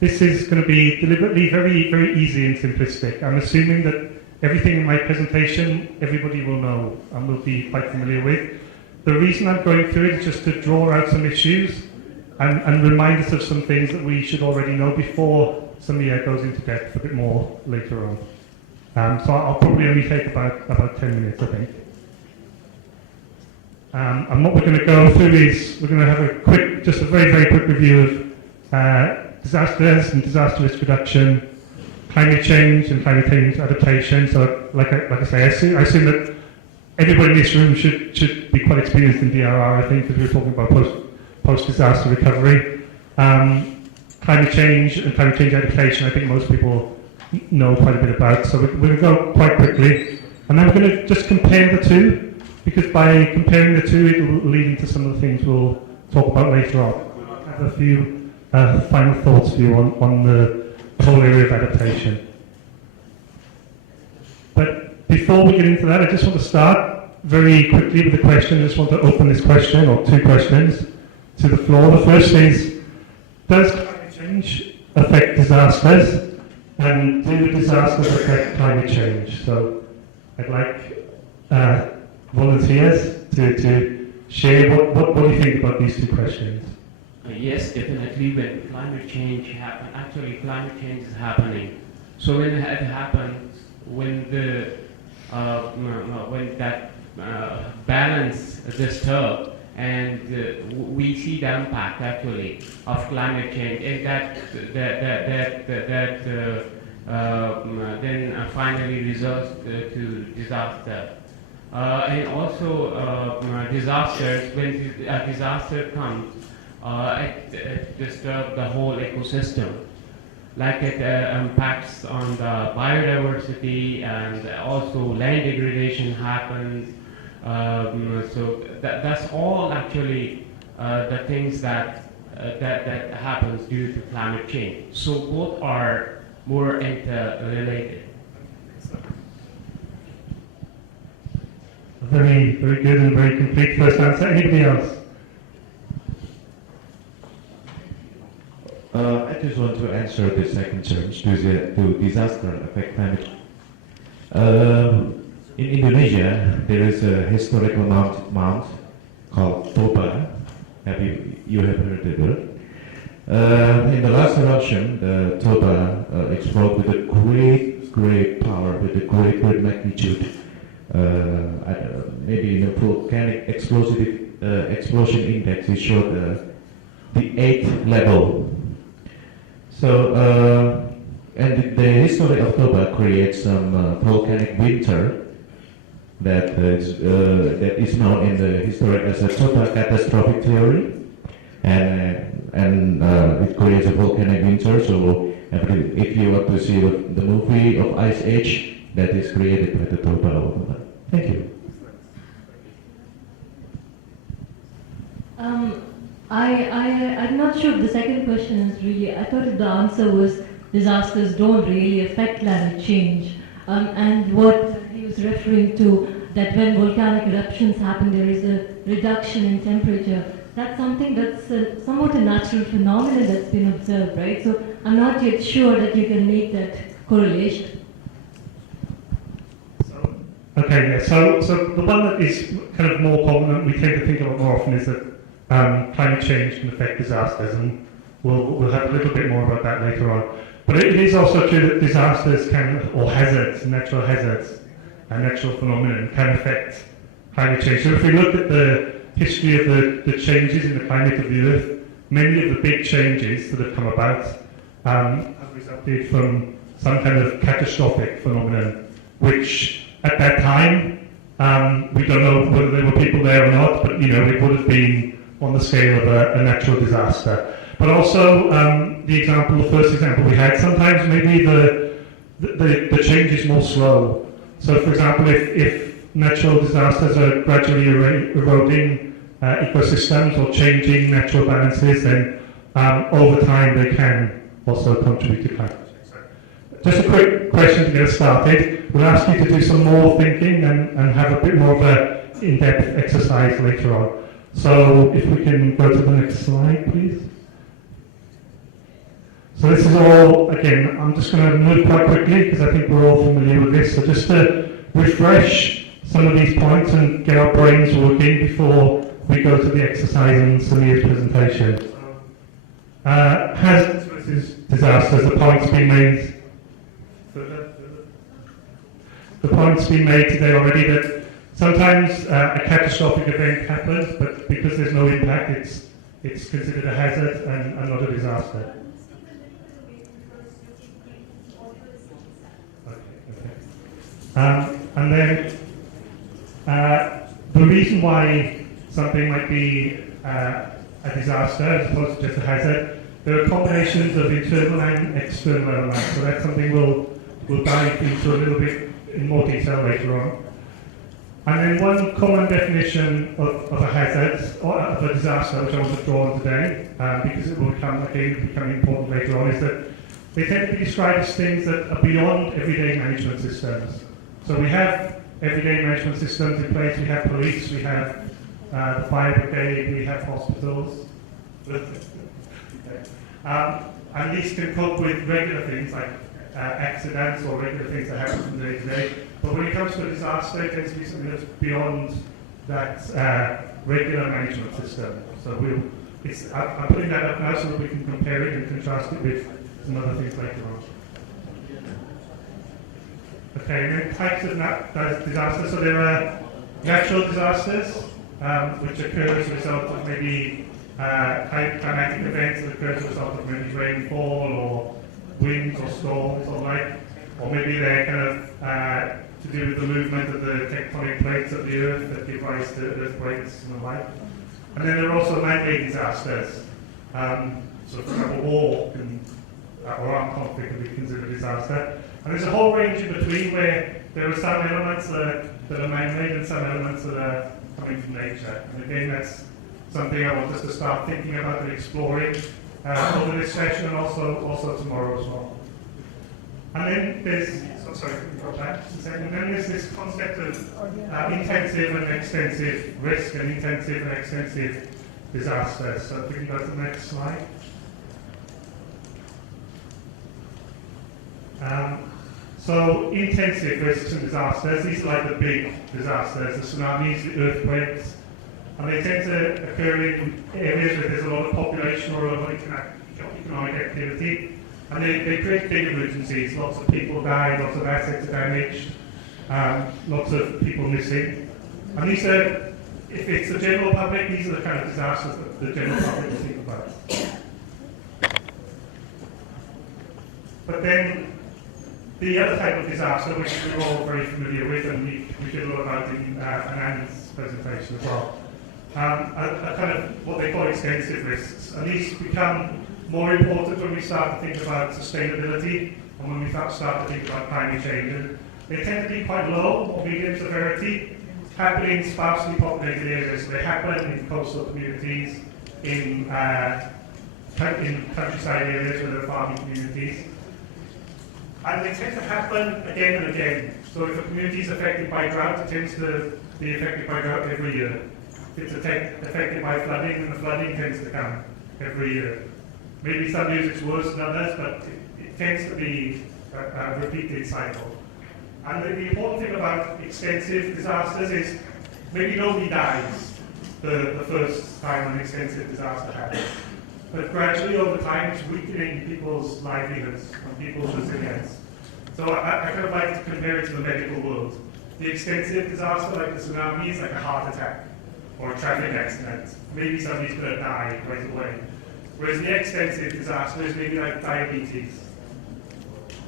this is going to be deliberately very, very easy and simplistic. I'm assuming that everything in my presentation, everybody will know and will be quite familiar with. The reason I'm going through it is just to draw out some issues and remind us of some things that we should already know before Samia goes into depth a bit more later on. So I'll probably only take about 10 minutes, I think. And what we're going to go through is we're going to have a very, very quick review of disasters and disaster risk reduction, climate change and climate change adaptation. So, like I say, I assume that everybody in this room should be quite experienced in DRR, I think, because we're talking about post-disaster recovery. Climate change and climate change adaptation, I think most people know quite a bit about. So we're going to go quite quickly. And then we're going to just compare the two, because by comparing the two, it will lead into some of the things we'll talk about later on. I have a few final thoughts for you on the whole area of adaptation. But before we get into that, I just want to start very quickly with a question. I just want to open this question, or two questions, to the floor. The first is, does climate change affect disasters? And do disasters affect climate change? So I'd like volunteers to share what do you think about these two questions? Yes, definitely. When climate change happens, actually climate change is happening. So when it happens, when that balance is disturbed, and we see the impact actually of climate change, and then finally results to disaster. And also disasters, when a disaster comes, it disturbs the whole ecosystem. Like it impacts on the biodiversity, and also land degradation happens. So that's all actually the things that happens due to climate change. So both are more interrelated. Very, very good and very complete first answer. Anybody else? I just want to answer the second challenge. Do disaster affect climate? In Indonesia, there is a historical mount called Toba. You have heard of it? In the last eruption, the Toba exploded with a great power, with a great magnitude. Maybe in a volcanic explosion index, it showed the 8th level. So, and the history of Toba creates some volcanic winter that is known in the history as a Toba catastrophic theory, and it creates a volcanic winter. So, if you want to see the movie of Ice Age, that is created by the Toba. Thank you. I'm not sure if the second question is really, I thought the answer was disasters don't really affect climate change. And what he was referring to, that when volcanic eruptions happen, there is a reduction in temperature. That's something that's somewhat a natural phenomenon that's been observed, right? So I'm not yet sure that you can make that correlation. Okay, yeah. So the one that is kind of more common that we tend to think about more often is that climate change can affect disasters, and we'll have a little bit more about that later on. But it is also true that disasters can, or hazards, natural hazards, and natural phenomenon can affect climate change. So if we look at the history of the changes in the climate of the Earth, many of the big changes that have come about have resulted from some kind of catastrophic phenomenon, which at that time, we don't know whether there were people there or not, but it would have been on the scale of a natural disaster. But also, the first example we had, sometimes maybe the change is more slow. So for example, if natural disasters are gradually eroding ecosystems or changing natural balances, then over time they can also contribute to climate change. Just a quick question to get us started. We'll ask you to do some more thinking and have a bit more of an in-depth exercise later on. So if we can go to the next slide, please. So this is all, again, I'm just going to move quite quickly because I think we're all familiar with this. So just to refresh some of these points and get our brains working before we go to the exercise in Samir's presentation. Hazards versus disasters, the point's been made. The point's been made today already that sometimes a catastrophic event happens, but because there's no impact, it's considered a hazard and not a disaster. And then the reason why something might be a disaster as opposed to just a hazard, there are combinations of internal and external elements. So that's something we'll dive into a little bit in more detail later on. And then one common definition of a hazard or of a disaster, which I want to draw on today, because it will become important later on, is that they tend to be described as things that are beyond everyday management systems. So we have everyday management systems in place. We have police, we have the fire brigade, we have hospitals. And these can cope with regular things like accidents or regular things that happen from day to day. But when it comes to a disaster, it tends to be something that's beyond that regular management system. So I'm putting that up now so that we can compare it and contrast it with some other things later on. Okay, and then types of disasters. So there are natural disasters, which occur as a result of maybe climatic events that occur as a result of maybe rainfall or winds or storms or like, or maybe they're kind of to do with the movement of the tectonic plates of the earth that give rise to earthquakes and the like. And then there are also man-made disasters. So for example, war or armed conflict can be considered a disaster. And there's a whole range in between where there are some elements that are man-made and some elements that are coming from nature. And again, that's something I want us to start thinking about and exploring over this session and also tomorrow as well. And then there's, and then there's this concept of intensive and extensive risk and intensive and extensive disasters. So if we can go to the next slide. So intensive risks and disasters, these are like the big disasters, the tsunamis, the earthquakes, and they tend to occur in areas where there's a lot of population or a lot of economic activity, and they create big emergencies. Lots of people die, lots of assets are damaged, lots of people missing. And these are, if it's the general public, these are the kind of disasters that the general public will think about. But then the other type of disaster, which we're all very familiar with, and we did a lot about in Anand's presentation as well, are kind of what they call extensive risks. And these become more important when we start to think about sustainability and when we start to think about climate change. And they tend to be quite low or medium severity, happen in sparsely populated areas. So they happen in coastal communities, in countryside areas where there are farming communities. And they tend to happen again and again. So if a community is affected by drought, it tends to be affected by drought every year. If it's affected by flooding, then the flooding tends to come every year. Maybe some years it's worse than others, but it tends to be a repeated cycle. And the important thing about extensive disasters is maybe nobody dies the first time an extensive disaster happens. But gradually over time it's weakening people's livelihoods and people's resilience. So I kind of like to compare it to the medical world. The extensive disaster like the tsunami is like a heart attack or a traffic accident. Maybe somebody's going to die right away. Whereas the extensive disaster is maybe like diabetes.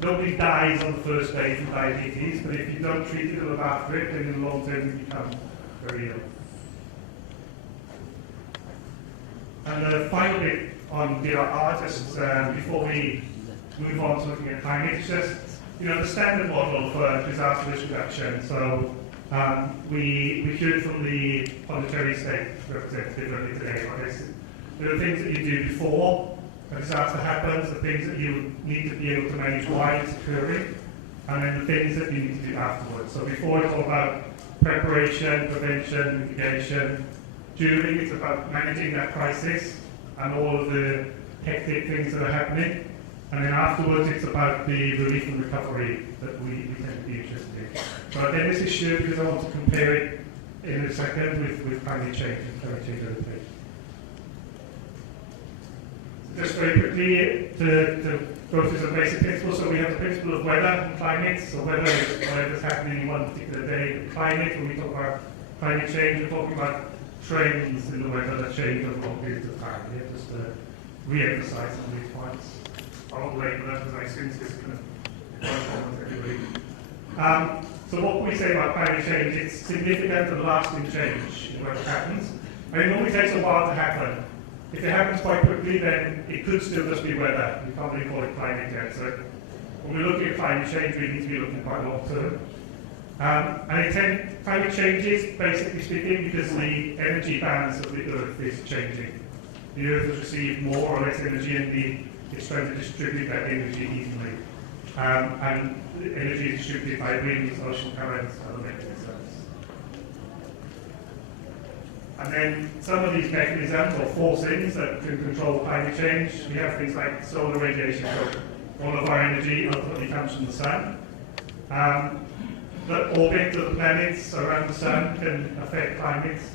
Nobody dies on the first day from diabetes, but if you don't treat it or look after it, then in the long term you become very ill. And the final bit on DRR, just before we move on to looking at climate, it's just the standard model for disaster risk reduction. So we heard from the Pondicherry State representative earlier today on this. There are things that you do before a disaster happens, the things that you need to be able to manage while it's occurring, and then the things that you need to do afterwards. So before it's all about preparation, prevention, mitigation. During it's about managing that crisis and all of the hectic things that are happening. And then afterwards, it's about the relief and recovery that we tend to be interested in. So again, this is shared because I want to compare it in a second with climate change and climate change adaptation. Just very quickly to go through some basic principles. So we have the principle of weather and climate. So weather is whatever's happening in one particular day. Climate, when we talk about climate change, we're talking about trends in the weather that change over long periods of time. Yeah, just to re-emphasize some of these points. I won't label that because I sense this kind of one with everybody. So what can we say about climate change? It's significant and lasting change in what happens. And it normally takes a while to happen. If it happens quite quickly, then it could still just be weather. We can't really call it climate yet. So when we're looking at climate change, we need to be looking quite long term. Climate changes, basically speaking, because the energy balance of the Earth is changing. The Earth has received more or less energy and it's trying to distribute that energy evenly. And the energy is distributed by winds, ocean currents, other mechanisms. And then some of these mechanisms or forcings that can control climate change, we have things like solar radiation. So all of our energy ultimately comes from the sun. The orbit of the planets around the sun can affect climates.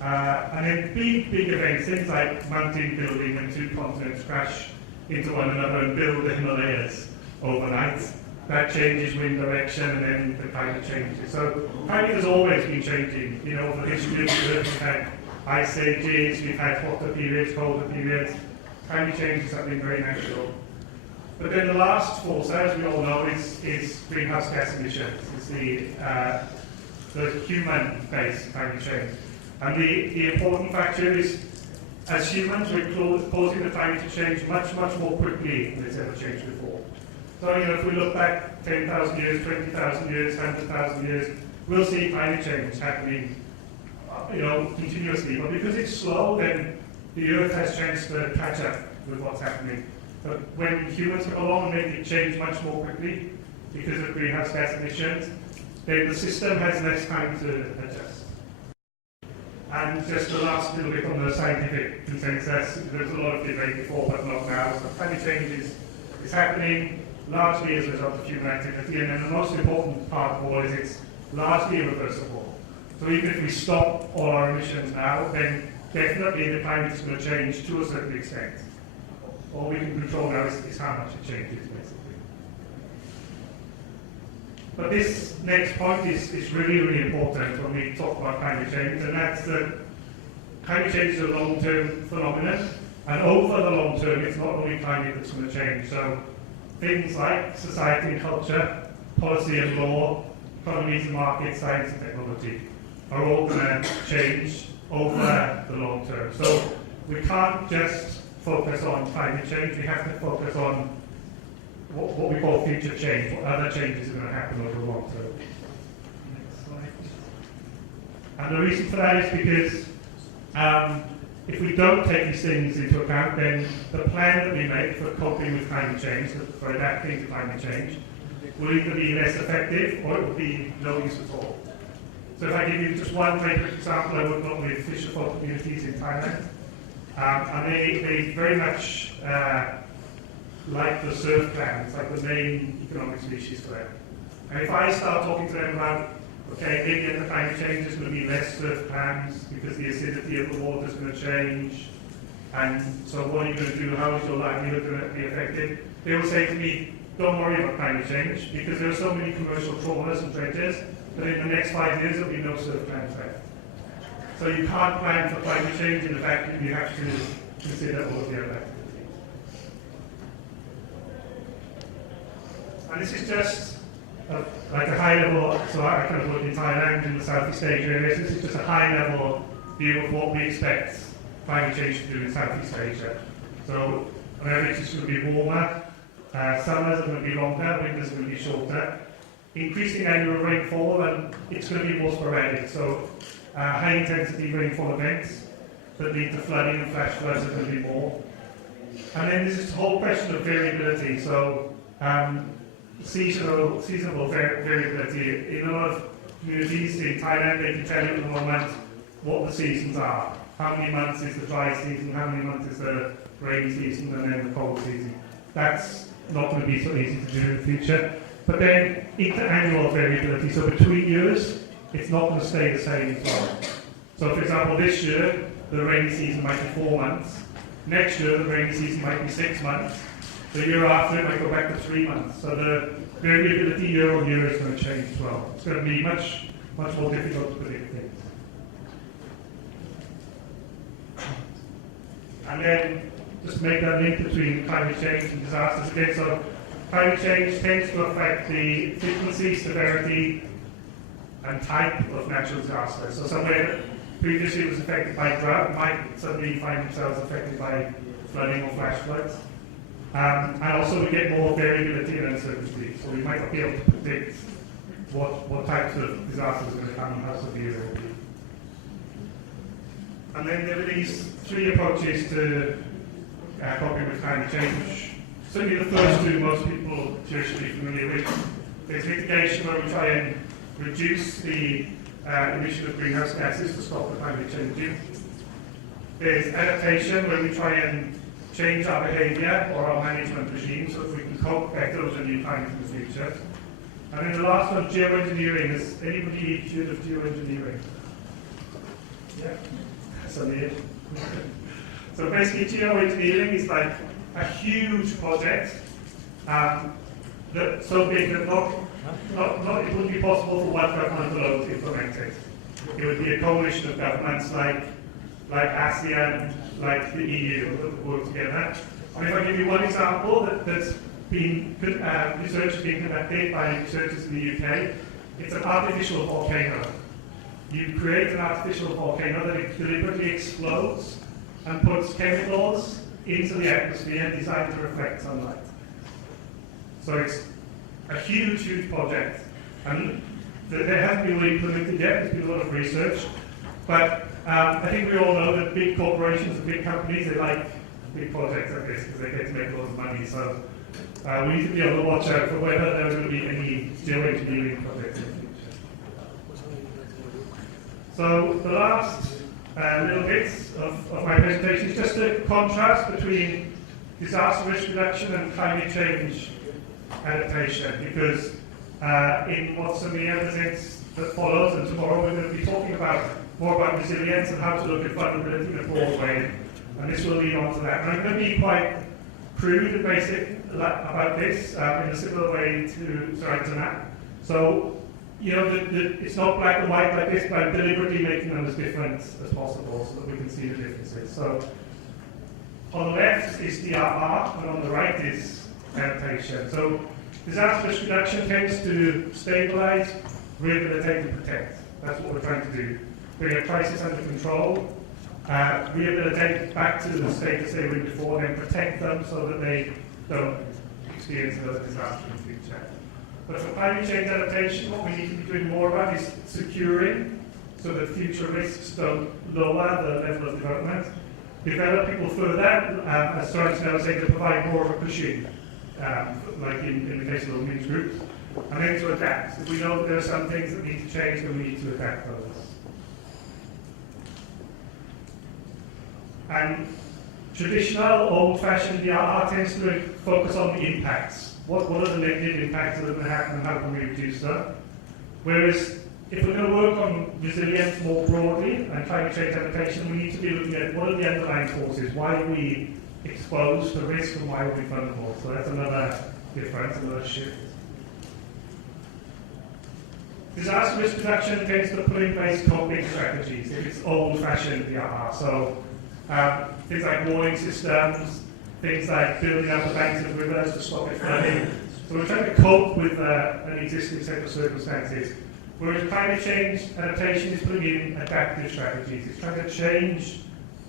And then big events, things like mountain building when two continents crash into one another and build the Himalayas overnight. That changes wind direction and then the climate changes. So climate has always been changing. You know, over the history of the Earth, we've had ice ages, we've had hotter periods, colder periods. Climate change is something very natural. But then the last force, as we all know, is greenhouse gas emissions. It's the human-based climate change. And the important factor is, as humans, we're causing the climate to change much more quickly than it's ever changed before. So, you know, if we look back 10,000 years, 20,000 years, 100,000 years, we'll see climate change happening, you know, continuously. But because it's slow, then the Earth has a chance to catch up with what's happening. But when humans come along and make it change much more quickly because of greenhouse gas emissions, then the system has less time to adjust. And just the last little bit on the scientific consensus, there's a lot of debate before, but not now. So climate change is happening largely as a result of human activity, and then the most important part of all is it's largely irreversible. So even if we stop all our emissions now, then definitely the climate is going to change to a certain extent. All we can control now is how much it changes, basically. But this next point is really important when we talk about climate change, and that's that climate change is a long-term phenomenon, and over the long term, it's not only climate that's going to change. So things like society and culture, policy and law, economies and markets, science and technology are all going to change over the long term. So we can't just focus on climate change, we have to focus on what we call future change, what other changes are going to happen over the long term. Next slide. And the reason for that is because if we don't take these things into account, then the plan that we make for coping with climate change, for adapting to climate change, will either be less effective or it will be no use at all. So if I give you just one very quick example, I worked on with fisher folk communities in Thailand, and they very much like the surf clams, like the main economic species for them. And if I start talking to them about, okay, maybe at the climate change there's going to be less surf clams because the acidity of the water is going to change, and so what are you going to do, how is your livelihood going to be affected? They will say to me, don't worry about climate change because there are so many commercial trawlers and dredgers that in the next 5 years there will be no surf clams left. So you can't plan for climate change in the fact that you have to consider all of the other activities. And this is just like a high level, so I kind of work in Thailand in the Southeast Asia area, this is just a high level view of what we expect climate change to do in Southeast Asia. So on average it's going to be warmer, summers are going to be longer, winters are going to be shorter, increasing annual rainfall, and it's going to be more sporadic. So high intensity rainfall events that lead to flooding and flash floods are going to be more. And then there's this whole question of variability. So seasonal variability. In a lot of communities in Thailand, they can tell you at the moment what the seasons are. How many months is the dry season, how many months is the rainy season, and then the cold season. that's not going to be so easy to do in the future. But then inter-annual variability, so between years, it's not going to stay the same as well. So for example, this year, the rainy season might be 4 months. Next year, the rainy season might be 6 months. The year after, it might go back to 3 months. So the variability year on year is going to change as well. It's going to be much more difficult to predict things. And then just make that link between climate change and disasters again. So climate change tends to affect the frequency, severity, and type of natural disasters. So somewhere that previously was affected by drought might suddenly find themselves affected by flooding or flash floods. And also we get more variability and uncertainty. So we might not be able to predict what types of disasters are going to come and how severe they will be. And then there are these 3 approaches to coping with climate change. Certainly the first 2 most people are usually familiar with. There's mitigation, where we try and reduce the emission of greenhouse gases to stop the climate changing. There's adaptation, where we try and change our behaviour or our management regime so that we can cope better with a new climate in the future. And then the last one, geoengineering. Has anybody heard of geoengineering? Yeah? So basically, geoengineering is like a huge project that's so big that it wouldn't be possible for one government alone to implement it. It would be a coalition of governments like ASEAN, like the EU, that would work together. And if I give you one example that's been research has been conducted by researchers in the UK, it's an artificial volcano. You create an artificial volcano that it deliberately explodes and puts chemicals into the atmosphere designed to reflect sunlight. So it's a huge, huge project. And there hasn't been really implemented yet. There's been a lot of research. But I think we all know that big corporations and big companies, they like big projects like this because they get to make a lot of money. So we need to be able to watch out for whether there are going to be any geoengineering projects in the future. So the last little bits of my presentation is just a contrast between disaster risk reduction and climate change adaptation, because in what Samir presents that follows, and tomorrow we're going to be talking more about resilience and how to look at vulnerability in a broad way, and this will lead on to that. And I'm going to be quite crude and basic about this in a similar way to Sir Antoinette. So, you know, it's not black and white like this, but I'm deliberately making them as different as possible so that we can see the differences. So, on the left is DRR, and on the right is adaptation. So, disaster risk reduction tends to stabilize, rehabilitate, and protect. That's what we're trying to do. Bring a crisis under control, rehabilitate back to the status they were in before, then protect them so that they don't experience another disaster in the future. But for climate change adaptation, what we need to be doing more about is securing so that future risks don't lower the level of development. Develop people further, as Sir Antoinette was saying, to provide more of a cushion, like in the case of the women's groups, and then to adapt. If we know that there are some things that need to change, then we need to adapt those. And traditional, old-fashioned DRR tends to focus on the impacts. What are the negative impacts that are going to happen and how can we reduce them? Whereas if we're going to work on resilience more broadly and climate change adaptation, we need to be looking at what are the underlying causes, why are we exposed to risk and why are we vulnerable. So that's another difference, another shift. Disaster risk reduction tends to put in place coping strategies if it's old-fashioned DRR. So things like warning systems, things like building up the banks of rivers to stop it flooding. So we're trying to cope with an existing set of circumstances. Whereas climate change adaptation is putting in adaptive strategies. It's trying to change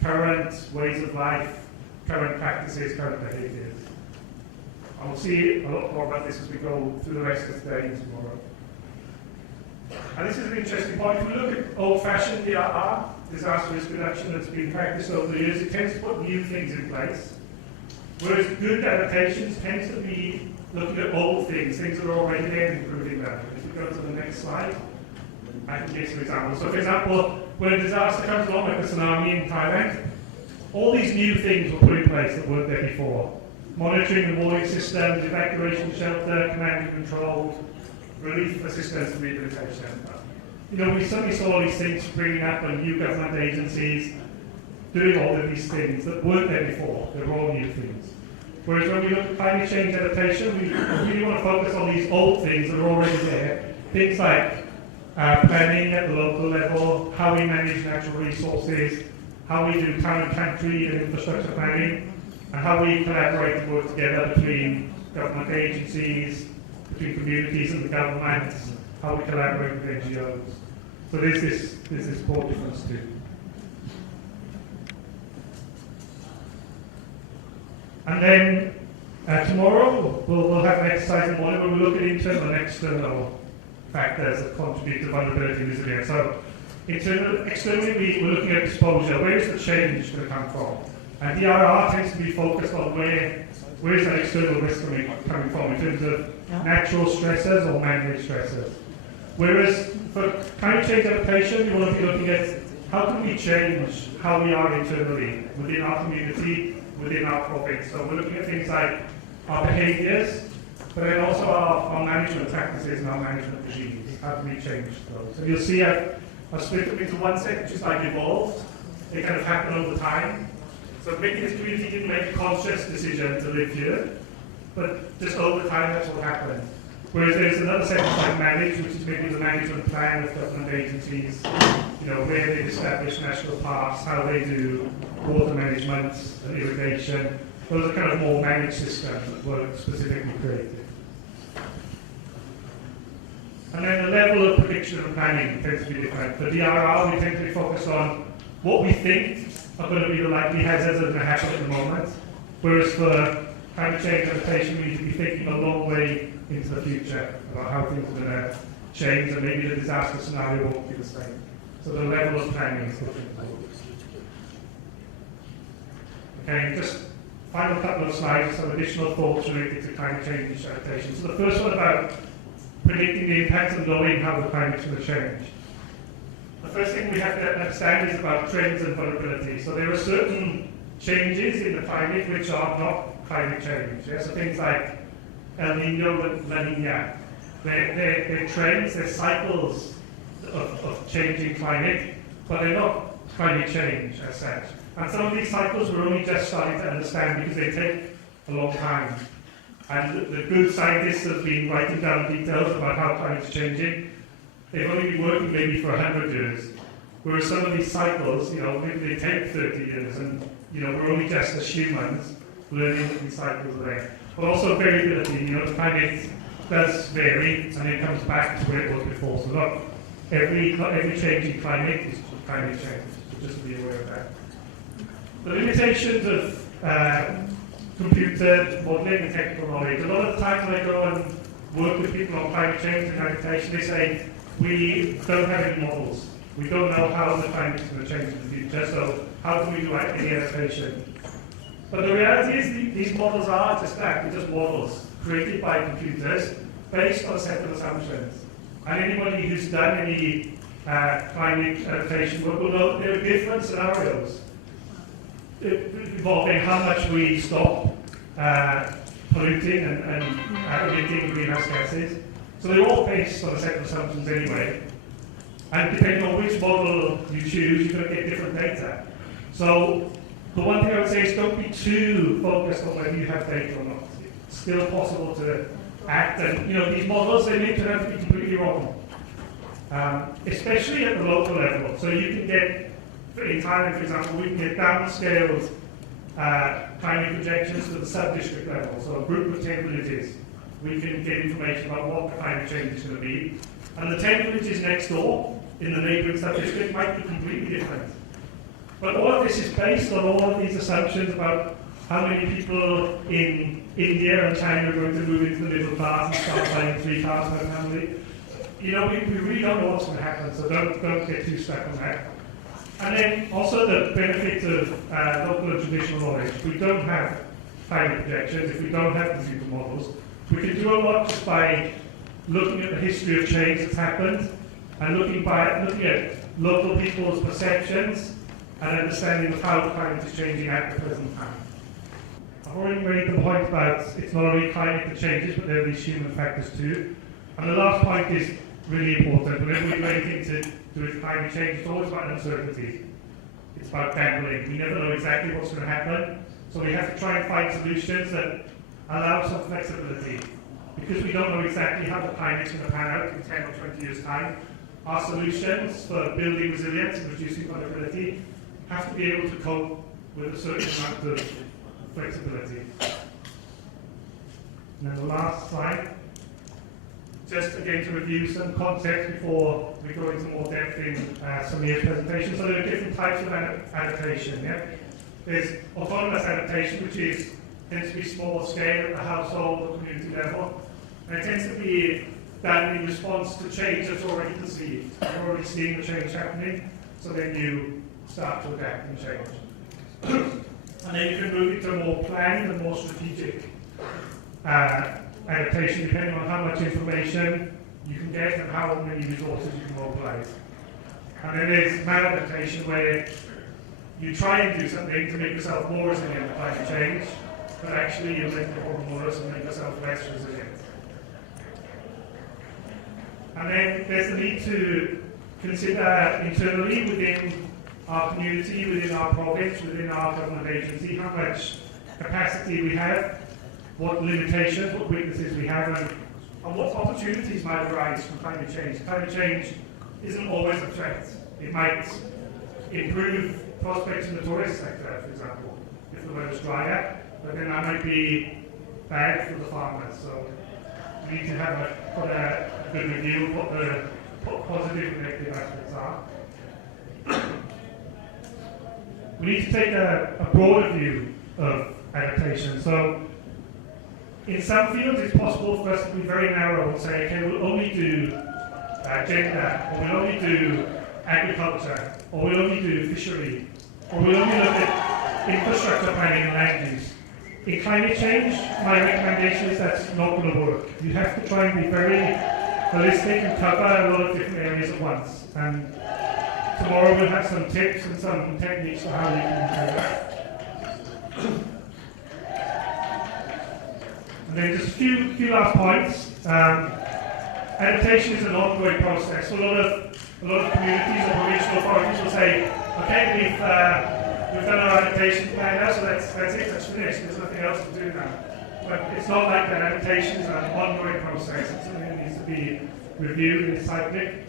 current ways of life, current practices, current behaviours. And we'll see a lot more about this as we go through the rest of today and tomorrow. And this is an interesting point. If we look at old-fashioned DRR, disaster risk reduction that's been practiced over the years, it tends to put new things in place. Whereas good adaptations tends to be looking at old things that are already there and improving them. If we go to the next slide, I can give some examples. So for example, when a disaster comes along, like a tsunami in Thailand, all these new things were put in place that weren't there before. monitoring the mooring systems, evacuation shelter, command and control, relief assistance and rehabilitation. You know, we suddenly saw all these things springing up and new government agencies doing all of these things that weren't there before. They were all new things. Whereas when we look at climate change adaptation, we really want to focus on these old things that are already there. Things like planning at the local level, how we manage natural resources, how we do town and country and infrastructure planning, and how we collaborate and work together between government agencies, between communities and the government, how we collaborate with NGOs. So there's this broad difference too. And then tomorrow we'll have an exercise in the morning where we look at internal and external factors that contribute to vulnerability and resilience. So externally we're looking at exposure. Where is the change going to come from? And DRR tends to be focused on where is that external risk coming from in terms of natural stressors or man-made stressors. Whereas for climate change adaptation, we want to be looking at how can we change how we are internally within our community, within our province. So we're looking at things like our behaviours, but then also our management practices and our management regimes. How can we change those? So you'll see I've split them into one set, which is like evolved. They kind of happen over time. So maybe this community didn't make a conscious decision to live here, but just over time that's what happened. Whereas there's another set that's like managed, which is maybe the management plan of government agencies, you know, where they establish national parks, how they do water management and irrigation. Those are kind of more managed systems that were specifically created. And then the level of prediction and planning tends to be different. For DRR, we tend to be focused on what we think are going to be the likely hazards that are going to happen at the moment. Whereas for climate change adaptation, we need to be thinking a long way into the future about how things are going to change, and maybe the disaster scenario won't be the same. So the level of planning is different. Okay, just final couple of slides, some additional thoughts related to climate change adaptation. So the first one about predicting the impacts and knowing how the climate's going to change. The first thing we have to understand is about trends and vulnerability. So there are certain changes in the climate which are not climate change. Yeah? So things like El Nino and La Nina, they're trends, they're cycles of changing climate, but they're not climate change as such. And some of these cycles we're only just starting to understand because they take a long time. And the good scientists have been writing down details about how climate's changing. They've only been working maybe for 100 years. Whereas some of these cycles, you know, maybe they take 30 years, and you know, we're only just as humans learning that these cycles are there. But also variability, you know, the climate does vary and it comes back to where it was before. So not every change in climate is climate change, so just to be aware of that. The limitations of computer modelling and technical knowledge. A lot of the times when I go and work with people on climate change and adaptation, they say, we don't have any models. We don't know how the climate is going to change in the future, so how can we do any adaptation? But the reality is these models are just that, they're just models created by computers based on a set of assumptions. And anybody who's done any climate adaptation work will know there are different scenarios involving how much we stop polluting and emitting greenhouse gases. So they're all based on a set of assumptions anyway. And depending on which model you choose, you're going to get different data. So the one thing I would say is don't be too focused on whether you have data or not. It's still possible to act, and you know, these models, they may turn out to be completely wrong. Especially at the local level. So you can get, in Thailand for example, we can get downscaled climate projections to the sub-district level. So a group of 10 villages, we can get information about what the climate change is going to be. And the 10 villages next door in the neighbouring sub-district might be completely different. But all of this is based on all of these assumptions about how many people in India and China are going to move into the middle class and start buying 3 cars per family. You know, we really don't know what's going to happen, so don't get too stuck on that. And then also the benefit of local and traditional knowledge. If we don't have climate projections, if we don't have computer models, we can do a lot just by looking at the history of change that's happened and looking at local people's perceptions and understanding of how the climate is changing at the present time. I've already made the point about it's not only climate that changes, but there are these human factors too. And the last point is really important. Whenever we do anything to do with climate change, it's always about uncertainty. It's about gambling. We never know exactly what's going to happen. So we have to try and find solutions that allow some flexibility. Because we don't know exactly how the climate's going to pan out in 10 or 20 years' time, our solutions for building resilience and reducing vulnerability have to be able to cope with a certain amount of flexibility. And then the last slide, just again to review some concepts before we go into more depth in Sameer's presentation. So there are different types of adaptation. Yeah? There's autonomous adaptation, which tends to be small scale at the household or community level. And it tends to be done in response to change that's already conceived. You're already seeing the change happening, so then you start to adapt and change. And then you can move into a more planned and more strategic adaptation, depending on how much information you can get and how many resources you can mobilize. And then there's maladaptation, where you try and do something to make yourself more resilient to climate change, but actually you'll make the problem worse and make yourself less resilient. And then there's the need to consider internally within our community, within our province, within our government agency, how much capacity we have, what limitations, what weaknesses we have, and what opportunities might arise from climate change. Climate change isn't always a threat. It might improve prospects in the tourist sector, for example, if the weather's drier, but then that might be bad for the farmers. So we need to have a good review of what the positive and negative aspects are. We need to take a broader view of adaptation. So in some fields it's possible for us to be very narrow and say, okay, we'll only do gender, or we'll only do agriculture, or we'll only do fishery, or we'll only look at infrastructure planning and land use. In climate change, my recommendation is that's not going to work. You have to try and be very holistic and cover a lot of different areas at once. And tomorrow we'll have some tips and some techniques for how we can do that. And then just a few last points. Adaptation is an ongoing process. So a lot of communities or provincial authorities will say, okay, we've done our adaptation plan now, so that's it, that's finished. There's nothing else to do now. But it's not like that. Adaptation is an ongoing process. It's something that needs to be reviewed and cyclic.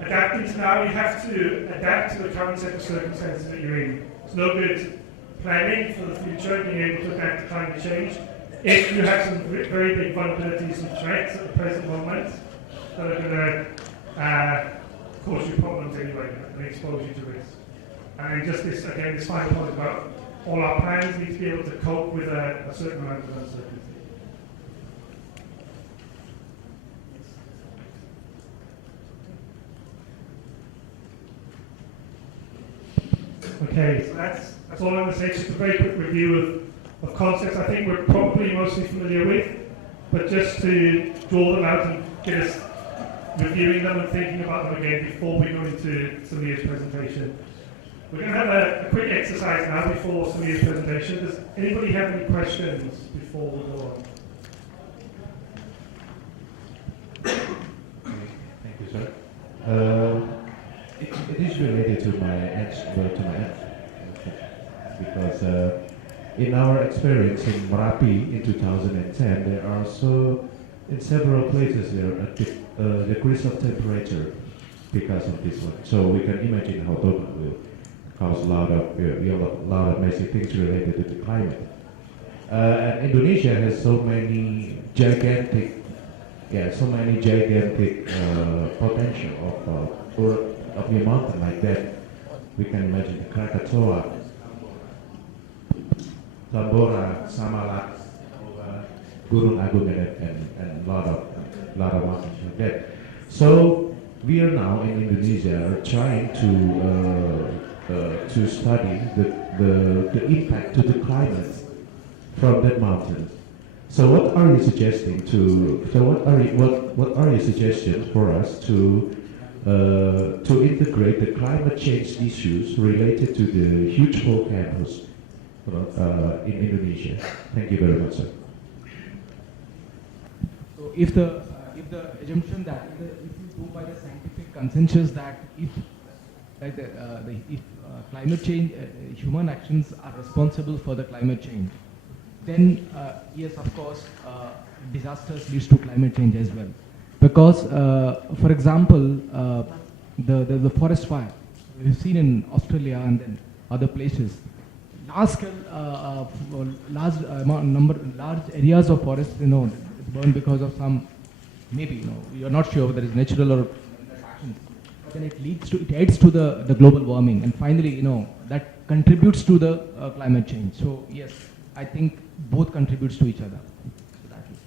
Adapting to now, you have to adapt to the current set of circumstances that you're in. It's no good planning for the future, being able to adapt to climate change, if you have some very big vulnerabilities and threats at the present moment that are going to cause you problems anyway and expose you to risk. And just this final point about all our plans need to be able to cope with a certain amount of uncertainty. Okay, so that's all I'm going to say. Just a very quick review of concepts I think we're probably mostly familiar with, but just to draw them out and get us reviewing them and thinking about them again before we go into Sameer's presentation. We're going to have a quick exercise now before Sameer's presentation. Does anybody have any questions before we go on? Thank you, sir. It is related to my answer, because in our experience in Merapi in 2010, there are in several places there a decrease of temperature because of this one. So we can imagine how Toba will cause a lot of messy things related to the climate. And Indonesia has so many gigantic potential of the mountain like that. We can imagine the Krakatoa, Tambora, Samalat, Gunung Agung, and a lot of mountains like that. So we are now in Indonesia trying to study the impact to the climate from that mountain. So what are you suggesting what are your suggestions for us to integrate the climate change issues related to the huge volcanoes in Indonesia. Thank you very much, sir. So if the assumption that if you go by the scientific consensus that if climate change, human actions are responsible for the climate change, then yes, of course, disasters leads to climate change as well. Because, for example, the forest fire we've seen in Australia and then other places, large scale, large areas of forest, burned because of some, maybe, you're not sure whether it's natural or actions. But then it adds to the global warming, and finally, that contributes to the climate change. So yes, I think both contributes to each other. So that is.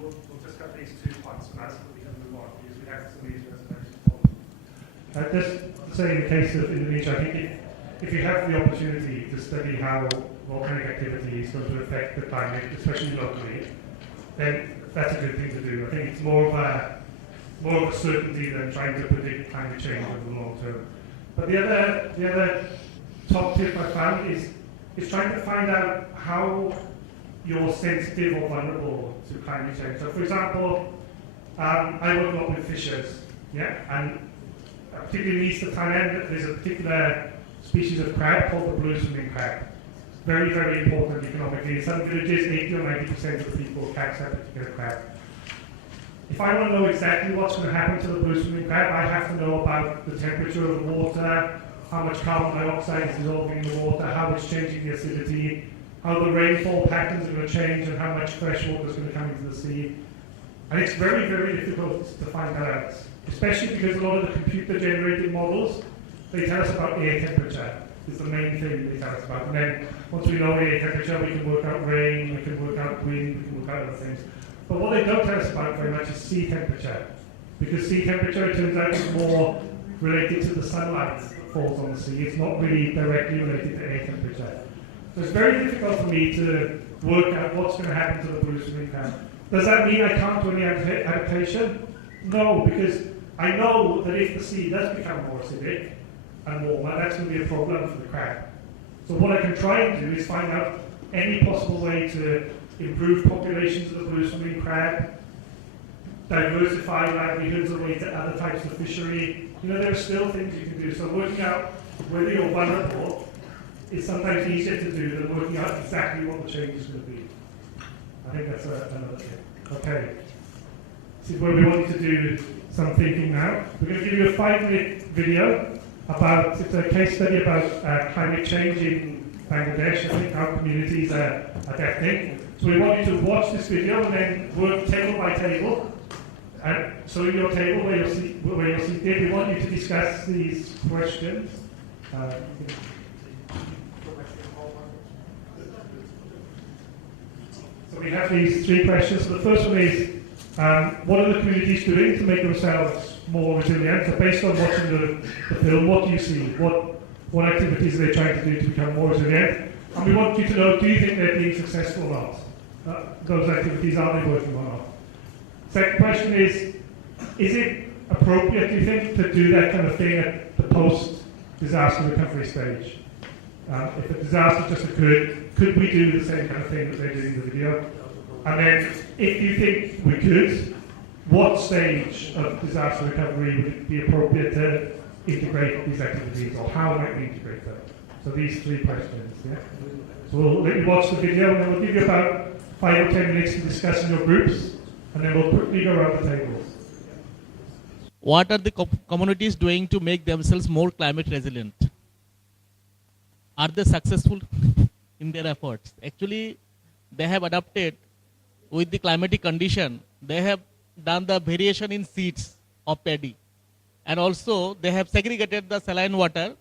We'll discuss these 2 points and that's what we can move on because we have some of these reservations. Just say in the case of Indonesia, I think if you have the opportunity to study how volcanic activity is going to affect the climate, especially locally, then that's a good thing to do. I think it's more of a certainty than trying to predict climate change over the long term. But the other top tip I found is trying to find out how you're sensitive or vulnerable to climate change. So, for example, I work a lot with fishers, and particularly in east of Thailand, there's a particular species of crab called the blue swimming crab. Very, very important economically. In some villages, 80 or 90% of the people catch that particular crab. If I want to know exactly what's going to happen to the blue swimming crab, I have to know about the temperature of the water, how much carbon dioxide is dissolving in the water, how it's changing the acidity, how the rainfall patterns are going to change, and how much fresh water is going to come into the sea. And it's very, very difficult to find that out, especially because a lot of the computer-generated models, they tell us about air temperature. Is the main thing they tell us about. And then once we know air temperature, we can work out rain, we can work out wind, we can work out other things. But what they don't tell us about very much is sea temperature. Because sea temperature, it turns out, is more related to the sunlight that falls on the sea. It's not really directly related to air temperature. So it's very difficult for me to work out what's going to happen to the blue swimming crab. Does that mean I can't do any adaptation? No, because I know that if the sea does become more acidic and warmer, that's going to be a problem for the crab. So what I can try and do is find out any possible way to improve populations of the blue swimming crab, diversify livelihoods away to other types of fishery. There are still things you can do. So working out whether you're vulnerable is sometimes easier to do than working out exactly what the change is going to be. I think that's another tip. Okay. This is where we want you to do some thinking now. We're going to give you a 5-minute video about, it's a case study about climate change in Bangladesh. I think how communities are adapting. So we want you to watch this video and then work table by table. And so in your table where you're seated, we want you to discuss these questions. So we have these 3 questions. So the first one is, what are the communities doing to make themselves more resilient? So based on watching the film, what do you see? What activities are they trying to do to become more resilient? And we want you to know, do you think they're being successful or not? Those activities, are they working or not? Second question is it appropriate, do you think, to do that kind of thing at the post-disaster recovery stage? If a disaster just occurred, could we do the same kind of thing that they did in the video? And then, if you think we could, what stage of disaster recovery would it be appropriate to integrate these activities, or how might we integrate them? So these 3 questions, yeah? So we'll let you watch the video, and then we'll give you about 5 or 10 minutes to discuss in your groups, and then we'll quickly go around the tables. What are the communities doing to make themselves more climate resilient? Are they successful in their efforts? Actually, they have adapted with the climatic condition. They have done the variation in seeds of paddy. And also, they have segregated the saline water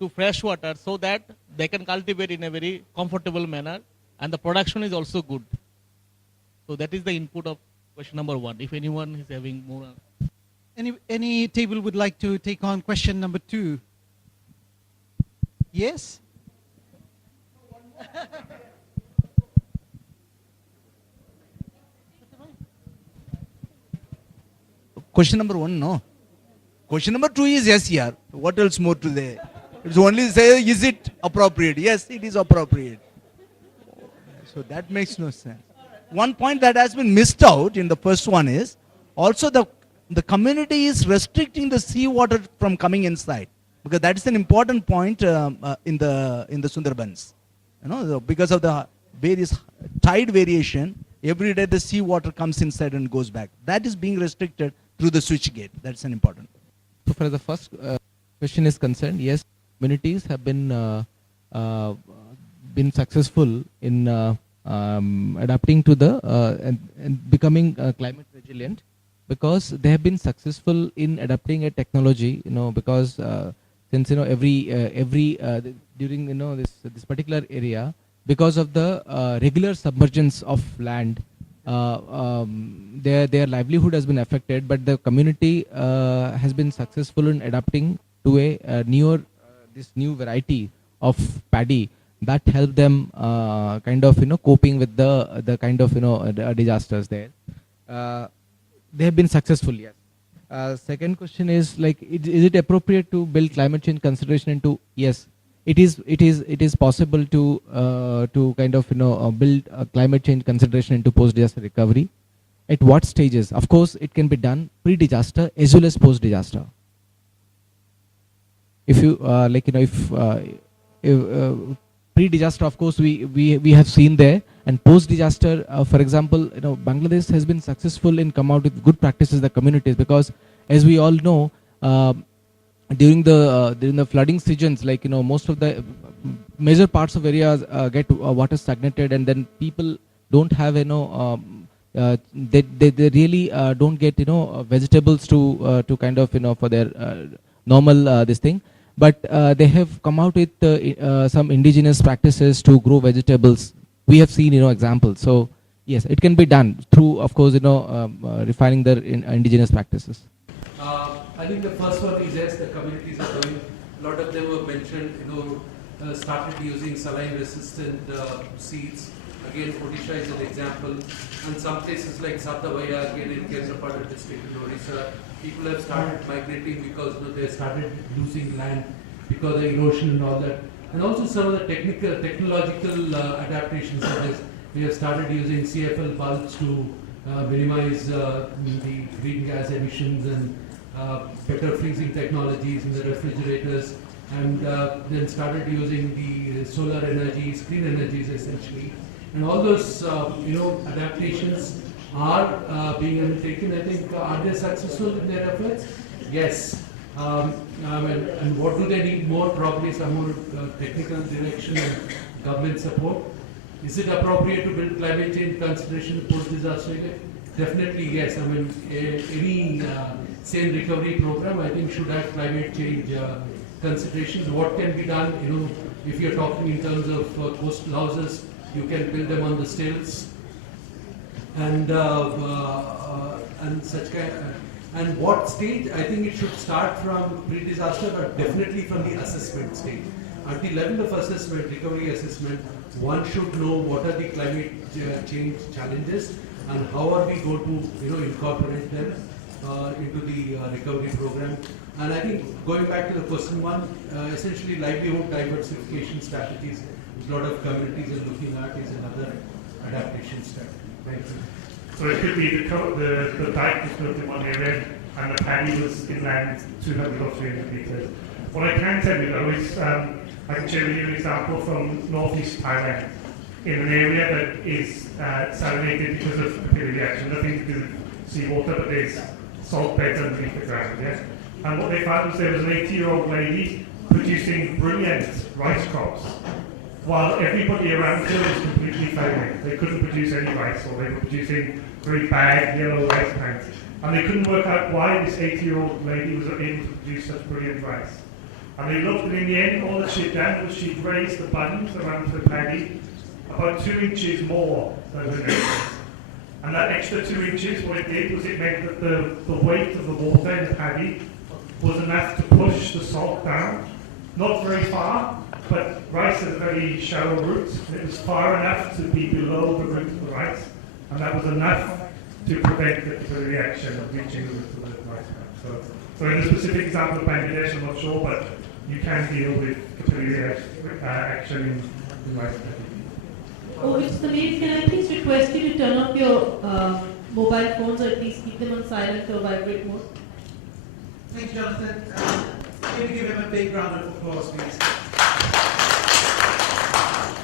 to fresh water so that they can cultivate in a very comfortable manner, and the production is also good. So that is the input of question number 1. If anyone is having more. Any table would like to take on question number 2? Yes? Question number 1, no. Question number 2 is yes, yeah. What else more to the... It's only say, is it appropriate? Yes, it is appropriate. So that makes no sense. One point that has been missed out in the first one is also the community is restricting the seawater from coming inside, because that is an important point in the Sundarbans. You know, because of the various tide variation, every day the seawater comes inside and goes back. That is being restricted through the switch gate. That's an important. So far as the first question is concerned, yes, communities have been successful in adapting to the and becoming climate resilient, because they have been successful in adapting a technology. You know, because since during this particular area, because of the regular submergence of land, their livelihood has been affected, but the community has been successful in adapting to a this new variety of paddy that helped them coping with the kind of disasters there. They have been successful, yes. Second question is like, is it appropriate to build climate change consideration into? Yes, it is possible to build a climate change consideration into post-disaster recovery. At what stages? Of course, it can be done pre-disaster as well as post-disaster. If you pre-disaster, of course, we have seen there, and post-disaster, for example, Bangladesh has been successful in come out with good practices in the communities, because as we all know, during the flooding seasons, most of the major parts of areas get water stagnated, and then people don't have they really don't get vegetables to kind of for their normal this thing. But they have come out with some indigenous practices to grow vegetables. We have seen examples. So yes, it can be done through, of course, refining their indigenous practices. I think the first one is, yes, the communities are doing. A lot of them were mentioned, started using saline-resistant seeds. Again, Odisha is an example. And some places like Satavaya, again in Kesapada district in Odisha, people have started migrating because they started losing land because of erosion and all that. And also some of the technological adaptations, such as we have started using CFL bulbs to minimize the green gas emissions, and better freezing technologies in the refrigerators, and then started using the solar energies, clean energies essentially. And all those adaptations are being undertaken. I think, are they successful in their efforts? Yes. And what do they need more? Probably some more technical direction and government support. Is it appropriate to build climate change consideration post-disaster? Definitely yes. Any sane recovery program, I think, should have climate change considerations. What can be done? If you're talking in terms of coastal houses, you can build them on the stilts, and such kind. And what stage? I think it should start from pre-disaster, but definitely from the assessment stage. At the level of assessment, recovery assessment, one should know what are the climate change challenges and how are we going to incorporate them into the recovery program. And I think, going back to the question one, essentially livelihood diversification strategies, a lot of communities are looking at, is another adaptation strategy. Thank you. So it could be the dike was built in one area and the paddy was inland 200 or 300 metres. What I can tell you though is, I can share with you an example from northeast Thailand, in an area that is salinated because of capillary reaction, nothing to do with seawater, but there's salt beds underneath the ground. Yeah? And what they found was there was an 80-year-old lady producing brilliant rice crops, while everybody around her was completely failing. They couldn't produce any rice, or they were producing very bad yellow rice plants. And they couldn't work out why this 80-year-old lady was able to produce such brilliant rice. And they looked, and in the end, all that she'd done was she'd raised the buttons around her paddy about 2 inches more than her neighbours. And that extra 2 inches, what it did was it meant that the weight of the water in the paddy was enough to push the salt down. Not very far, but rice has a very shallow root. It was far enough to be below the root of the rice, and that was enough to prevent the reaction of reaching the root of the rice plant. So in the specific example of Bangladesh, I'm not sure, but you can deal with particular action in life. Oh, Mr. Maid, can I please request you to turn off your mobile phones or at least keep them on silent or vibrate mode? Thank you, Jonathan. Can you give him a big round of applause, please?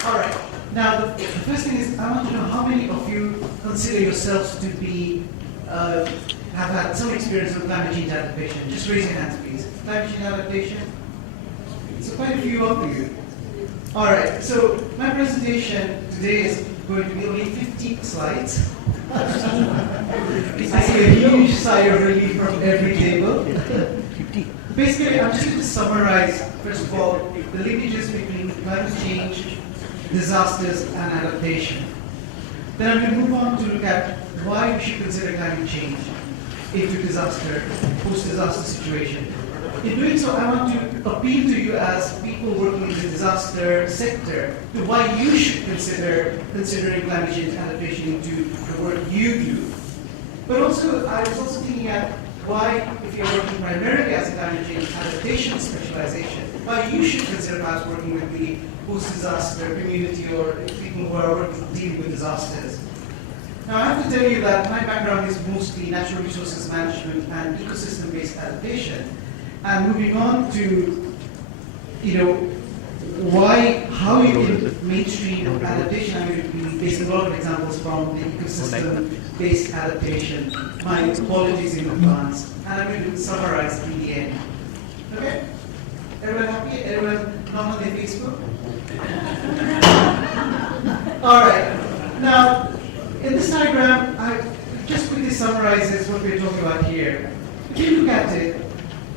All right. Now, the first thing is, I want to know how many of you consider yourselves to be, have had some experience with climate change adaptation? Just raise your hands, please. Climate change adaptation? So quite a few of you. All right. So my presentation today is going to be only 50 slides. I see a huge sigh of relief from every table. Basically, I'm just going to summarize, first of all, the linkages between climate change, disasters, and adaptation. Then I'm going to move on to look at why we should consider climate change into disaster, post-disaster situation. In doing so, I want to appeal to you as people working in the disaster sector to why you should considering climate change adaptation into the work you do. But also, I was also thinking at why, if you're working primarily as a climate change adaptation specialization, why you should consider perhaps working with the post-disaster community or people who are dealing with disasters. Now, I have to tell you that my background is mostly natural resources management and ecosystem-based adaptation. And moving on to, how you can mainstream adaptation, I'm going to be basing a lot of examples from the ecosystem-based adaptation. My apologies in advance, and I'm going to summarize in the end. Okay? Everyone happy? Everyone not on their Facebook? All right. Now, in this diagram, I just quickly summarizes what we're talking about here. If you look at it,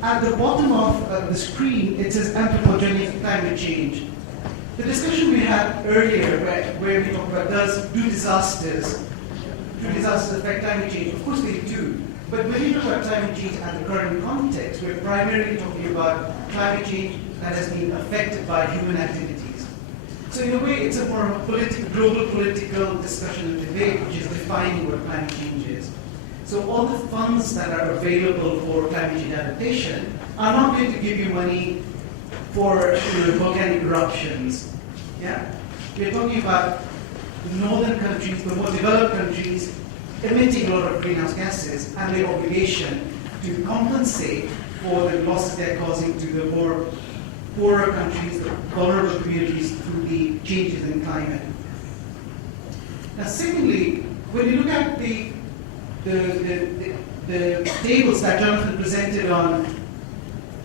at the bottom of the screen, it says anthropogenic climate change. The discussion we had earlier, where we talked about do disasters affect climate change? Of course they do. But when you talk about climate change at the current context, we're primarily talking about climate change that has been affected by human activities. So in a way, it's a more global political discussion and debate, which is defining what climate change is. So all the funds that are available for climate change adaptation are not going to give you money for volcanic eruptions. Yeah? We're talking about northern countries, the more developed countries, emitting a lot of greenhouse gases and their obligation to compensate for the losses they're causing to the more poorer countries, the vulnerable communities through the changes in climate. Now, secondly, when you look at the tables that Jonathan presented on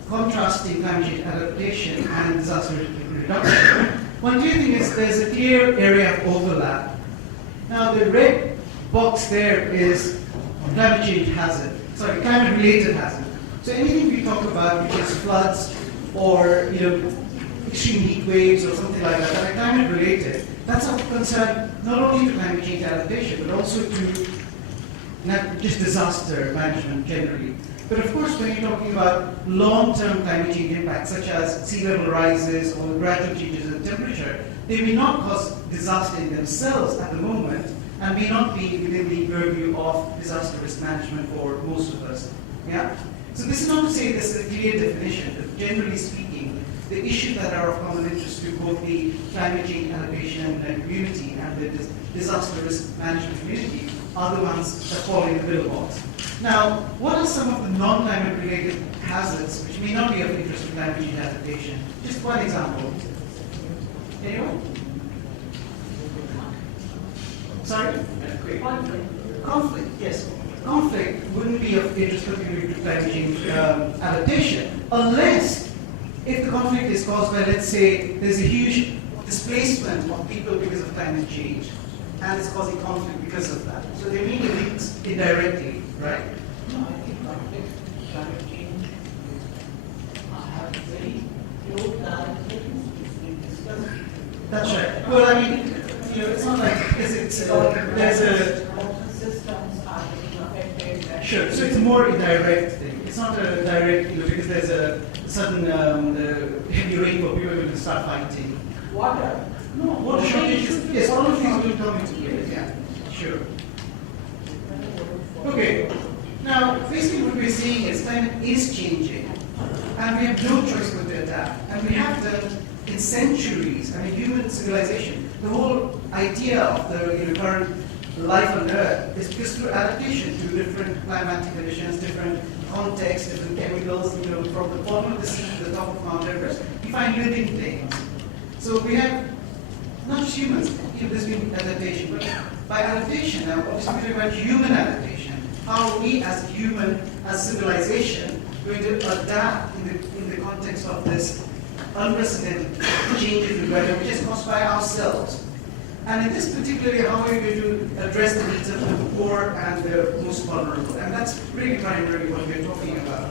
contrasting climate change adaptation and disaster reduction, one clear thing is there's a clear area of overlap. Now, the red box there is climate-related hazard. So anything we talk about, which is floods or extreme heat waves or something like that are climate-related, that's of concern not only to climate change adaptation, but also to not just disaster management generally. But of course, when you're talking about long-term climate change impacts, such as sea level rises or gradual changes in temperature, they may not cause disaster in themselves at the moment, and may not be within the purview of disaster risk management for most of us. Yeah? So this is not to say this is a clear definition, but generally speaking, the issues that are of common interest to both the climate change adaptation community and the disaster risk management community are the ones that fall in the middle box. Now, what are some of the non-climate related hazards which may not be of interest to climate change adaptation? Just one example. Anyone? Sorry? Conflict, yes. Conflict wouldn't be of interest particularly to climate change adaptation unless if the conflict is caused by, let's say, there's a huge displacement of people because of climate change and it's causing conflict because of that. So they may be linked indirectly, right? No, I think conflict, climate change, I have very low That's right. Well, I mean, it's not like there's a systems are affected. Sure. So it's a more indirect thing. It's not a direct because there's a sudden heavy rainfall, people are going to start fighting. Water. No, water shortages. Yes, all of these will come into play. Yeah, sure. Okay. Now, basically, what we're seeing is climate is changing, and we have no choice but to adapt. And we have done in centuries. I mean, human civilization, the whole idea of the current life on Earth is because through adaptation to different climatic conditions, different contexts, different chemicals, from the bottom of the sea to the top of Mount Everest, we find living things. So we have, not just humans, there's been adaptation, but by adaptation, now obviously we're talking about human adaptation. How are we as human, as civilization, going to adapt in the context of this unprecedented change in the weather, which is caused by ourselves? And in this particularly, how are we going to address the needs of the poor and the most vulnerable? And that's really primarily what we're talking about.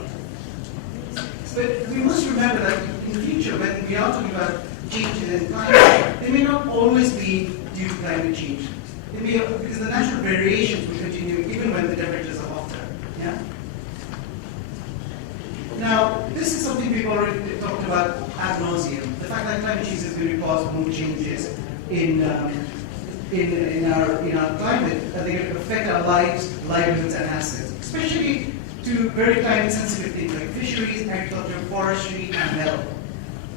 But we must remember that in the future, when we are talking about changes in climate, they may not always be due to climate change. They may, because the natural variations will continue even when the temperatures are hotter. Yeah? Now, this is something we've already talked about ad nauseum. The fact that climate change is going to cause more changes in our climate, and they're going to affect our lives, livelihoods, and assets, especially to very climate-sensitive things like fisheries, agriculture, forestry, and health.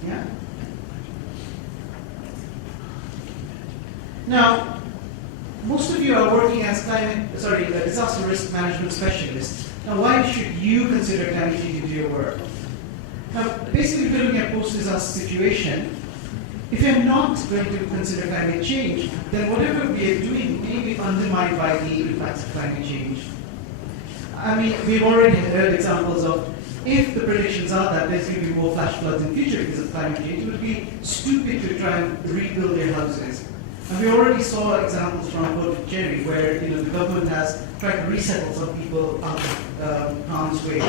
Yeah. Now, most of you are working as disaster risk management specialists. Now, why should you consider climate change into your work? Now, basically, if you're looking at post-disaster situation, if you're not going to consider climate change, then whatever we are doing may be undermined by the impacts of climate change. I mean, we've already heard examples of if the predictions are that there's going to be more flash floods in the future because of climate change, it would be stupid to try and rebuild their houses. And we already saw examples from Port Jerry where the government has tried to resettle some people out of harm's way.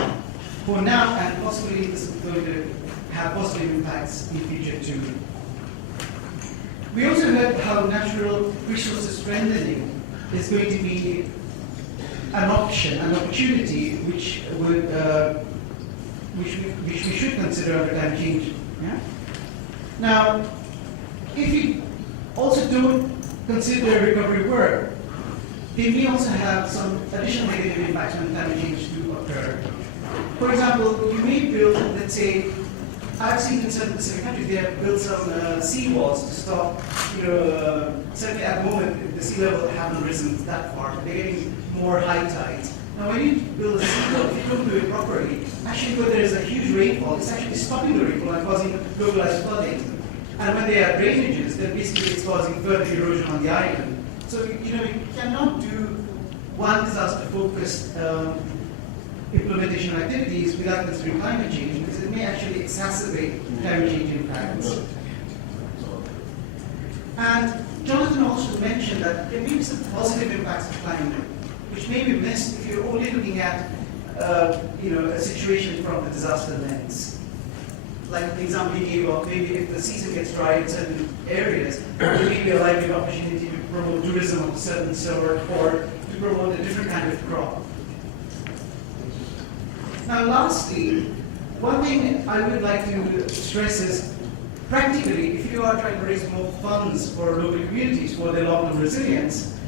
For now, and possibly this is going to have positive impacts in the future too. We also heard how natural resources strengthening is going to be an option, an opportunity which we should consider under climate change. Yeah? Now, if we also don't consider recovery work, they may also have some additional negative impacts when climate change do occur. For example, you may build, let's say, I've seen in certain Pacific countries they have built some seawalls to stop, certainly at the moment the sea level haven't risen that far, but they're getting more high tides. Now when you build a seawall, if you don't do it properly, actually when there is a huge rainfall, it's actually stopping the rainfall and causing localized flooding. And when there are drainages, then basically it's causing further erosion on the island. So you cannot do one disaster-focused implementation of activities without considering climate change, because it may actually exacerbate climate change impacts. And Jonathan also mentioned that there may be some positive impacts of climate, which may be missed if you're only looking at a situation from the disaster lens. Like the example he gave of maybe if the season gets dry in certain areas, there may be a likely opportunity to promote tourism of a certain sort or to promote a different kind of crop. Now lastly, one thing I would like to stress is, practically, if you are trying to raise more funds for local communities for their long-term resilience,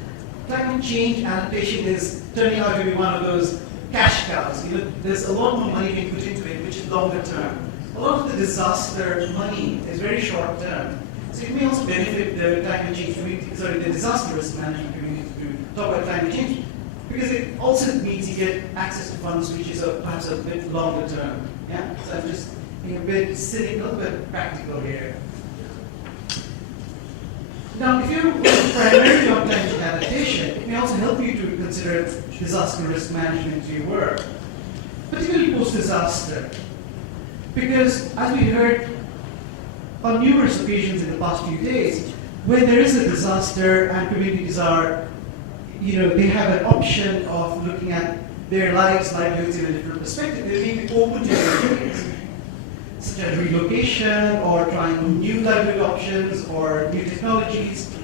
climate change adaptation is turning out to be one of those cash cows. There's a lot more money being put into it, which is longer term. A lot of the disaster money is very short term. So it may also benefit the climate change community, the disaster risk management community to talk about climate change, because it also means you get access to funds which is perhaps a bit longer term. Yeah? So I'm just being a bit cynical, but practical here. Now, if you're primarily on climate change adaptation, it may also help you to consider disaster risk management to your work, particularly post-disaster. Because, as we heard on numerous occasions in the past few days, when there is a disaster and communities are, they have an option of looking at their livelihoods in a different perspective, they may be open to ideas, such as relocation or trying new livelihood options or new technologies.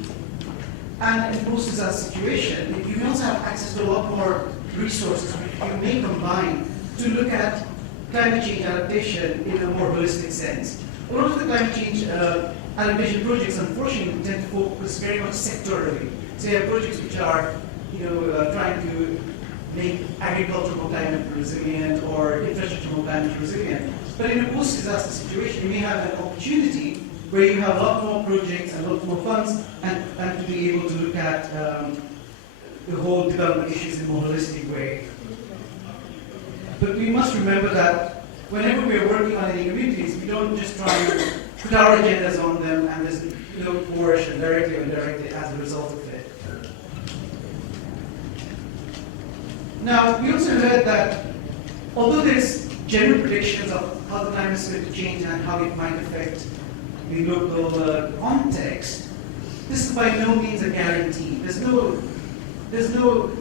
And in post-disaster situation, you may also have access to a lot more resources which you may combine to look at climate change adaptation in a more holistic sense. A lot of the climate change adaptation projects, unfortunately, tend to focus very much sectorally. So you have projects which are, trying to make agriculture more climate resilient or infrastructure more climate resilient. But in a post-disaster situation, you may have an opportunity where you have a lot more projects and a lot more funds, and to be able to look at the whole development issues in a more holistic way. But we must remember that whenever we are working on any communities, we don't just try and put our agendas on them and there's no coercion directly or indirectly as a result of it. Now, we also heard that although there's general predictions of how the climate is going to change and how it might affect the local context, this is by no means a guarantee. There's no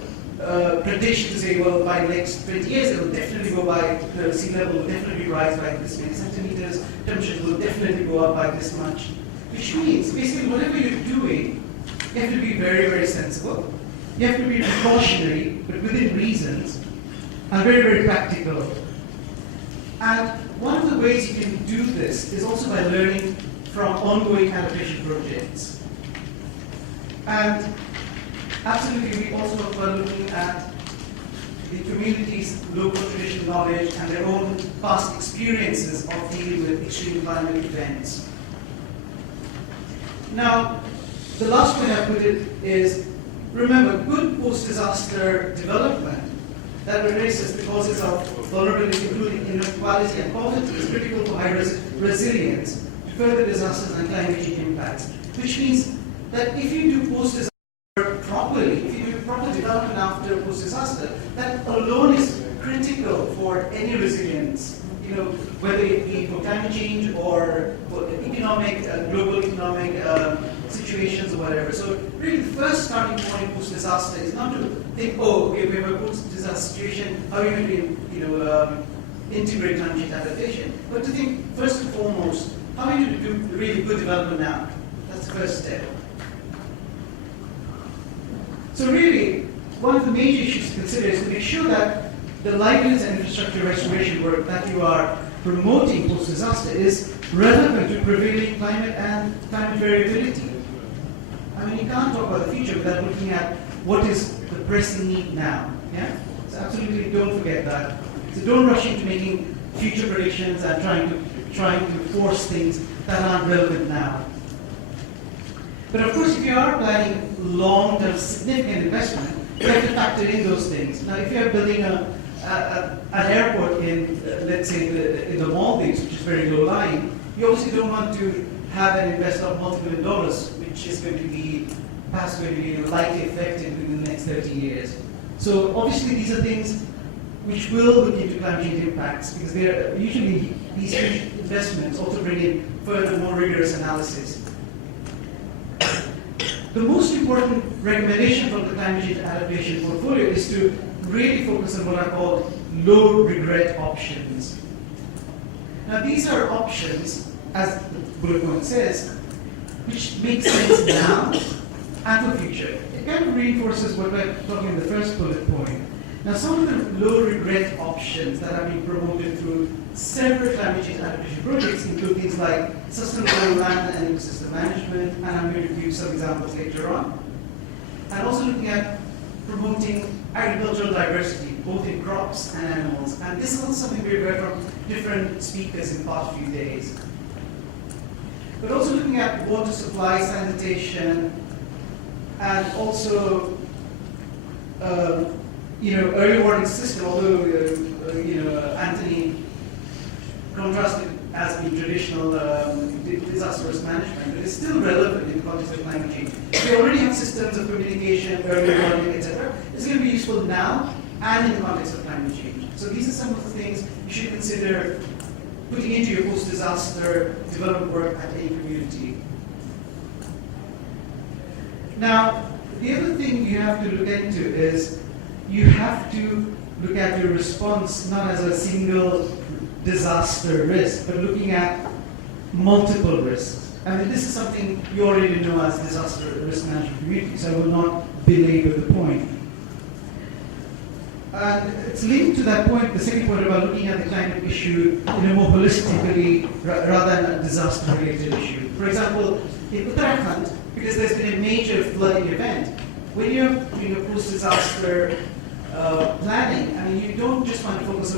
prediction to say, well, by the next 20 years it will definitely go by, the sea level will definitely rise by this many centimeters, temperatures will definitely go up by this much. Which means, basically, whatever you're doing, you have to be very, very sensible. You have to be precautionary, but within reasons, and very, very practical. And one of the ways you can do this is also by learning from ongoing adaptation projects. And absolutely, we also talk about looking at the community's local traditional knowledge and their own past experiences of dealing with extreme climate events. Now, the last point I put it is, remember, good post-disaster development that addresses the causes of vulnerability, including inequality and poverty, is critical for high resilience to further disasters and climate change impacts. Which means that if you do post-disaster properly, if you do proper development after post-disaster, that alone is critical for any resilience. You know, whether it be for climate change or for economic, global economic situations or whatever. So really the first starting point post-disaster is not to think, oh, okay, we have a post-disaster situation, how are we going to integrate climate change adaptation? But to think, first and foremost, how are we going to do really good development now? That's the first step. So really, one of the major issues to consider is to make sure that the livelihoods and infrastructure restoration work that you are promoting post-disaster is relevant to prevailing climate and climate variability. I mean, you can't talk about the future without looking at what is the pressing need now. Yeah? So absolutely don't forget that. So don't rush into making future predictions and trying to force things that aren't relevant now. But of course, if you are planning long-term significant investment, you have to factor in those things. Now, if you are building an airport in, let's say, in the Maldives, which is very low-lying, you obviously don't want to have an investment of multi-million dollars, which is going to be perhaps going to be likely affected within the next 30 years. So obviously, these are things which will look into climate change impacts, because they are usually these huge investments also bring in further, more rigorous analysis. The most important recommendation from the climate change adaptation portfolio is to really focus on what are called low regret options. Now these are options, as the bullet point says, which make sense now and for future. It kind of reinforces what we're talking in the first bullet point. Now some of the low regret options that are being promoted through several climate change adaptation projects include things like sustainable land and ecosystem management, and I'm going to give you some examples later on. And also looking at promoting agricultural diversity, both in crops and animals. And this is also something we've heard from different speakers in the past few days. But also looking at water supply, sanitation, and also early warning system, although Anthony contrasted as being traditional disaster risk management, but it's still relevant in the context of climate change. We already have systems of communication, early warning, etc. It's going to be useful now and in the context of climate change. So these are some of the things you should consider putting into your post-disaster development work at any community. Now, the other thing you have to look into is you have to look at your response not as a single disaster risk, but looking at multiple risks. I mean, this is something you already know as disaster risk management community, so I will not belabor the point. And it's linked to that point, the second point about looking at the climate issue in a more holistically rather than a disaster-related issue. For example, in Uttarakhand, because there's been a major flooding event, when you're doing a post-disaster planning, I mean, you don't just want to focus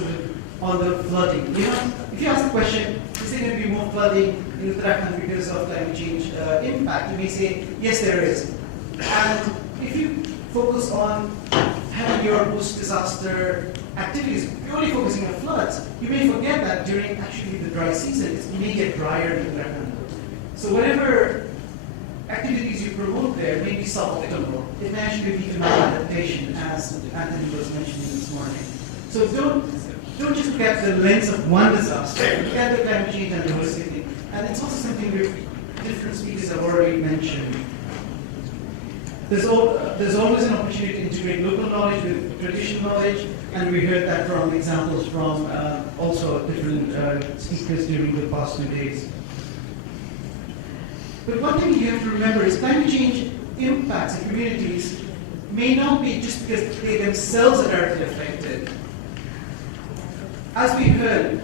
on the flooding. You know, if you ask the question, is there going to be more flooding in Uttarakhand because of climate change impact? You may say, yes, there is. And if you focus on having your post-disaster activities purely focusing on floods, you may forget that during actually the dry season, it may get drier in Uttarakhand. So whatever activities you promote there may be suboptimal. It may actually be economic adaptation, as Anthony was mentioning this morning. So don't just look at the lens of one disaster. Look at the climate change and holistically. And it's also something different speakers have already mentioned. There's always an opportunity to integrate local knowledge with traditional knowledge, and we heard that from examples from also different speakers during the past 2 days. But one thing you have to remember is climate change impacts in communities may not be just because they themselves are directly affected. As we heard,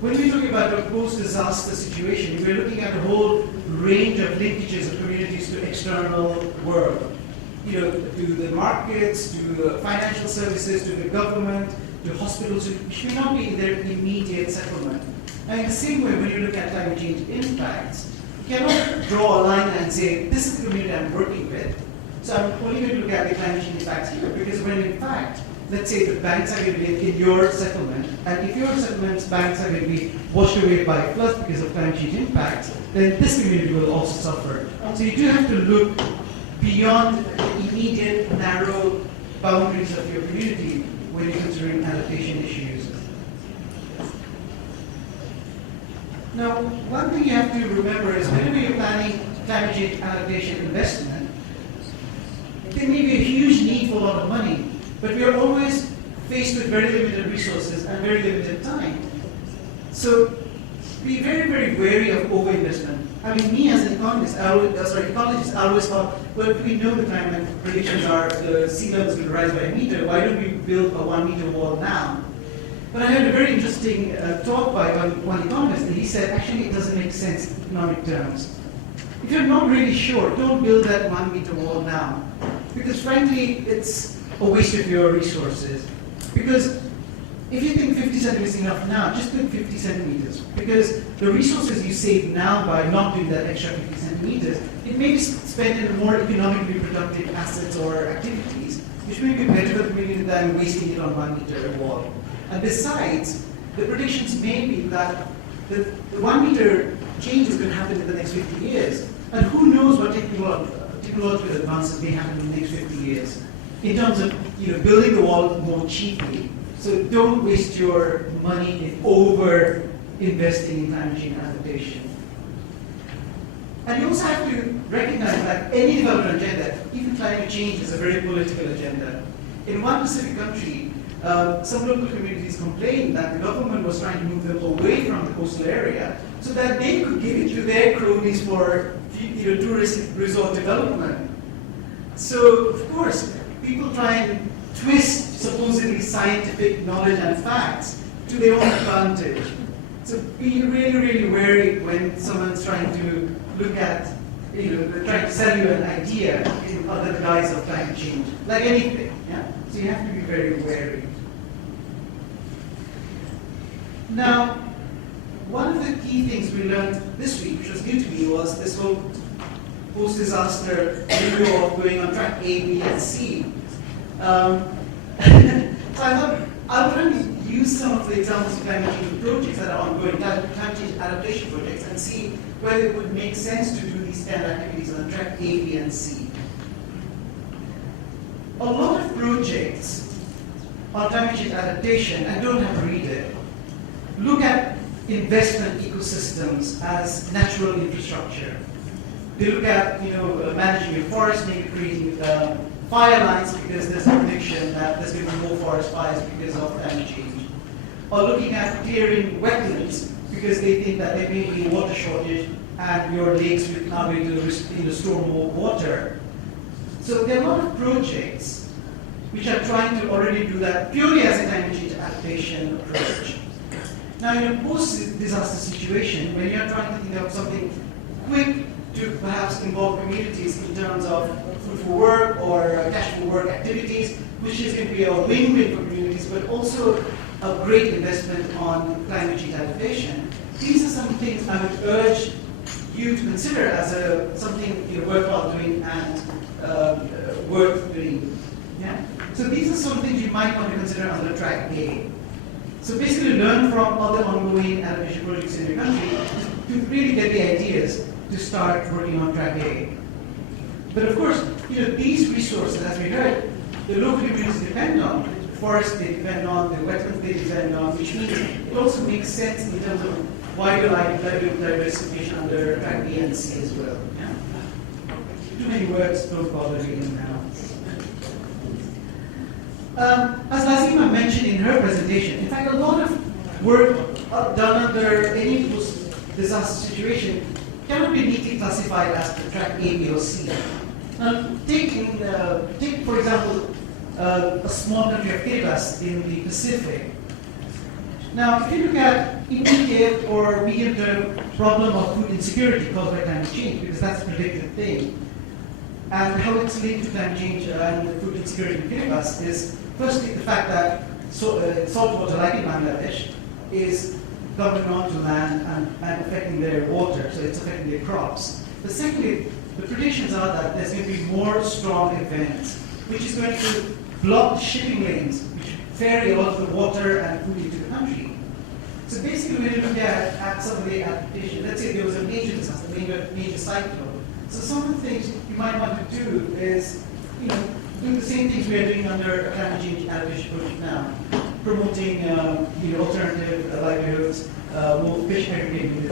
when we're talking about a post-disaster situation, we're looking at a whole range of linkages of communities to external world. You know, to the markets, to the financial services, to the government, to hospitals, which may not be in their immediate settlement. And in the same way, when you look at climate change impacts, you cannot draw a line and say, this is the community I'm working with, so I'm only going to look at the climate change impacts here, because when in fact, let's say the banks are going to be in your settlement, and if your settlement's banks are going to be washed away by floods because of climate change impacts, then this community will also suffer. So you do have to look beyond the immediate narrow boundaries of your community when you're considering adaptation issues. Now, one thing you have to remember is whenever you're planning climate change adaptation investment, there may be a huge need for a lot of money, but we are always faced with very limited resources and very limited time. So be very, very wary of overinvestment. I mean, me as an economist, ecologist, I always thought, well, if we know the climate predictions are the sea level is going to rise by a meter, why don't we build a 1 meter wall now? But I heard a very interesting talk by one economist, and he said, actually, it doesn't make sense in economic terms. If you're not really sure, don't build that 1 meter wall now. Because frankly, it's a waste of your resources. Because if you think 50 centimeters is enough now, just put 50 centimeters. Because the resources you save now by not doing that extra 50 centimeters, it may be spent in more economically productive assets or activities, which may be better for the community than wasting it on 1 meter wall. And besides, the predictions may be that the 1 meter change is going to happen in the next 50 years. And who knows what technological advances may happen in the next 50 years in terms of building the wall more cheaply. So don't waste your money in over-investing in climate change adaptation. And you also have to recognize that any development agenda, even climate change, is a very political agenda. In one Pacific country, some local communities complained that the government was trying to move them away from the coastal area so that they could give it to their cronies for tourist resort development. So, of course, people try and twist supposedly scientific knowledge and facts to their own advantage. So be really, really wary when someone's trying to look at, trying to sell you an idea in under the guise of climate change, like anything. Yeah? So you have to be very wary. Now, one of the key things we learned this week, which was new to me, was this whole post-disaster review of going on track A, B, and C. So I thought I would only use some of the examples of climate change projects that are ongoing, climate change adaptation projects, and see whether it would make sense to do these kind of activities on track A, B, and C. A lot of projects on climate change adaptation, and don't have to read it, look at investment ecosystems as natural infrastructure. They look at managing your forest, maybe creating fire lines because there's a prediction that there's going to be more forest fires because of climate change. Or looking at clearing wetlands because they think that there may be a water shortage and your lakes will now going to store more water. So there are a lot of projects which are trying to already do that purely as a climate change adaptation approach. Now in a post-disaster situation, when you're trying to think of something quick to perhaps involve communities in terms of food for work or cash for work activities, which is going to be a win-win for communities, but also a great investment on climate change adaptation, these are some things I would urge you to consider as something you're worthwhile doing and worth doing. Yeah? So these are some things you might want to consider under track A. So basically learn from other ongoing adaptation projects in your country to really get the ideas to start working on track A. But of course, these resources, as we heard, the local communities depend on, the forests they depend on, the wetlands they depend on, which means it also makes sense in terms of wider diversification under track B and C as well. Yeah? Too many words, don't bother reading now. As Lazima mentioned in her presentation, in fact, a lot of work done under any post-disaster situation cannot be neatly classified as the track A, B, or C. Now, take for example, a small country of Kiribati in the Pacific. Now, if you look at immediate or medium-term problem of food insecurity caused by climate change, because that's a predicted thing, and how it's linked to climate change and food insecurity in Kiribati is, firstly, the fact that salt water, like in Bangladesh, is coming onto land and affecting their water, so it's affecting their crops. But secondly, the predictions are that there's going to be more storm events, which is going to block shipping lanes, which ferry a lot of the water and food into the country. So basically, when you look at some of the adaptation, let's say there was a major disaster, major cyclone. So some of the things you might want to do is, do the same things we are doing under a climate change adaptation project now, promoting alternative livelihoods, more fish aggregating.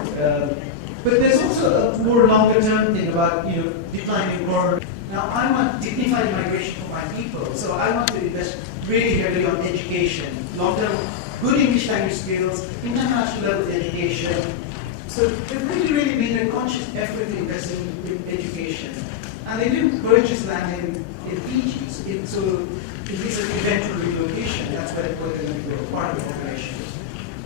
But there's also a more longer term thing about declining rural. Now I want dignified migration for my people, so I want to invest really heavily on education, long-term good English language skills, international level education. So they've really made a conscious effort to invest in education. And they didn't purchase land in Fiji, so it is an eventual relocation. That's where they're going to go, part of the operation.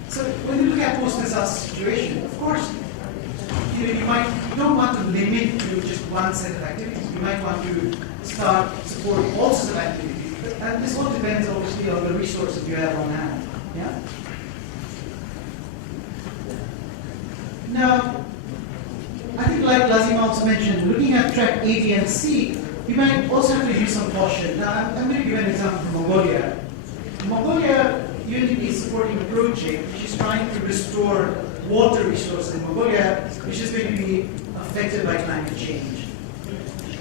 So when you look at post-disaster situation, of course, you don't want to limit to just one set of activities. You might want to start supporting all sorts of activities. And this all depends, obviously, on the resources you have on hand. Yeah? Now, I think like Lazima also mentioned, looking at track A, B, and C, you might also have to use some caution. Now, I'm going to give an example from Mongolia. In Mongolia, UNDP is supporting a project which is trying to restore water resources in Mongolia, which is going to be affected by climate change.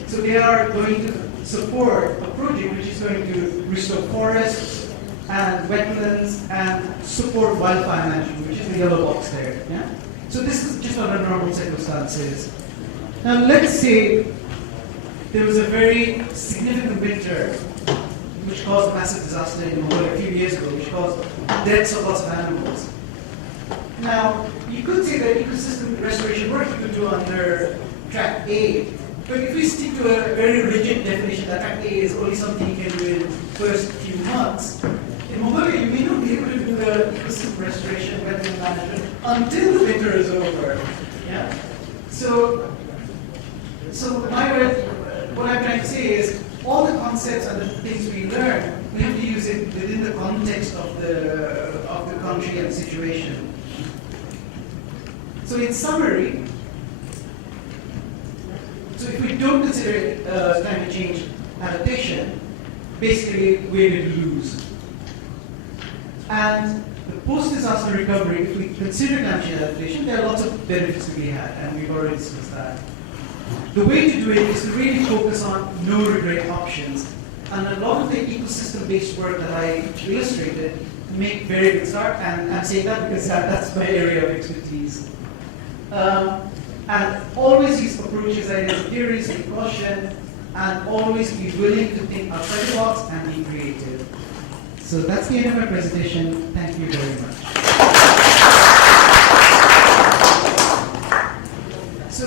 So they are going to support a project which is going to restore forests and wetlands and support wildfire management, which is the yellow box there. Yeah? So this is just under normal circumstances. Now let's say there was a very significant winter which caused a massive disaster in Mongolia a few years ago, which caused deaths of lots of animals. Now, you could say that ecosystem restoration work you could do under track A, but if we stick to a very rigid definition that track A is only something you can do in the first few months, in Mongolia you may not be able to do the ecosystem restoration, wetland management until the winter is over. Yeah? So what I'm trying to say is all the concepts and the things we learn, we have to use it within the context of the country and the situation. So in summary, so if we don't consider climate change adaptation, basically we're going to lose. And the post-disaster recovery, if we consider climate change adaptation, there are lots of benefits to be had, and we've already discussed that. The way to do it is to really focus on no-regret options. And a lot of the ecosystem-based work that I illustrated make very good start, and I'm saying that because that's my area of expertise. And always use approaches, ideas, theories with caution, and always be willing to think outside the box and be creative. So that's the end of my presentation. Thank you very much. So,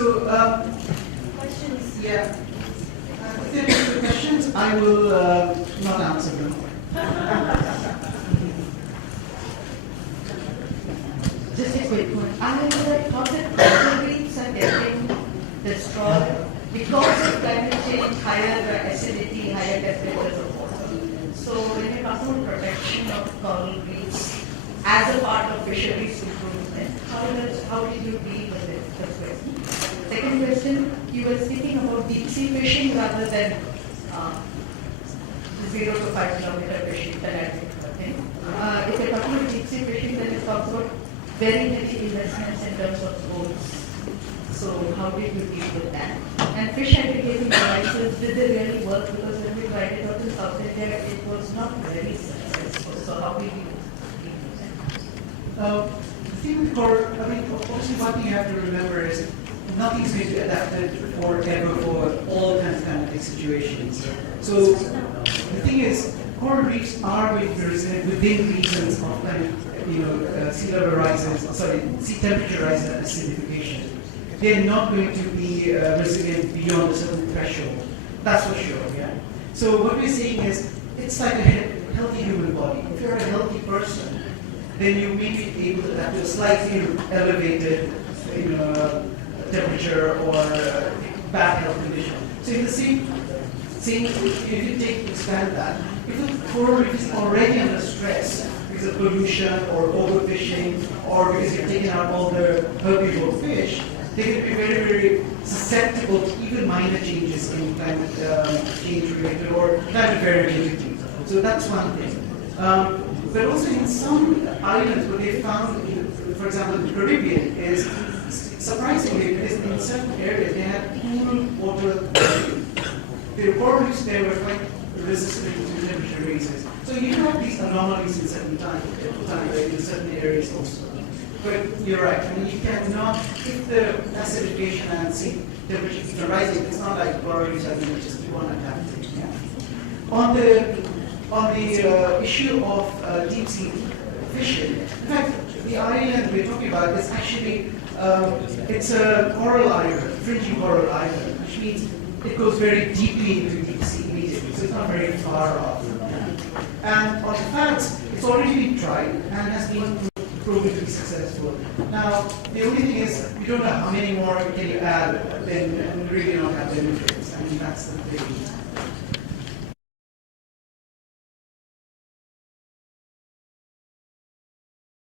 questions? Yeah. If there are questions, I will not answer them. Just a quick one. I had thought that coral reefs are getting destroyed because of climate change, higher acidity, higher temperatures of water. So when you talk about protection of coral reefs, as a part of fisheries improvement. How did you deal with it? First question. Second question, you were speaking about deep sea fishing rather than 0 to 5 kilometer fishing, pelagic thing. If you're talking about deep sea fishing, then it talks about very heavy investments in terms of boats. So how did you deal with that? And fish aggregating devices, did they really work? Because when we tried it out in South India, it was not very successful. So how did you deal with that? The thing with I mean, obviously one thing you have to remember is nothing's going to be adapted forever for all kinds of climatic situations. So the thing is, coral reefs are going to be resilient within regions of sea level rises, sea temperature rises and acidification. They're not going to be resilient beyond a certain threshold. That's for sure, yeah. So what we're saying is, it's like a healthy human body. If you're a healthy person, then you may be able to adapt to a slightly elevated, temperature or bad health condition. So in the same, if you expand that, if the coral reef is already under stress because of pollution or overfishing or because you're taking out all the herbivore fish, they can be very, very susceptible to even minor changes in climate change related or climate variability. So that's one thing. But also in some islands what they found, for example, in the Caribbean, is surprisingly, because in certain areas they had cool water. The coral reefs there were quite resistant to temperature raises. So you have these anomalies in certain times, in certain areas also. But you're right, I mean, you cannot, if the acidification and sea temperature are rising, it's not like coral reefs are going to just keep on adapting. Yeah. On the issue of deep sea fishing, in fact, the island we're talking about is actually, it's a coral island, fringy coral island, which means it goes very deeply into deep sea immediately, so it's not very far off. And on the facts, it's already been tried and has been proven to be successful. Now, the only thing is, you don't know how many more can you add, then really not have the nutrients. I mean, that's the thing.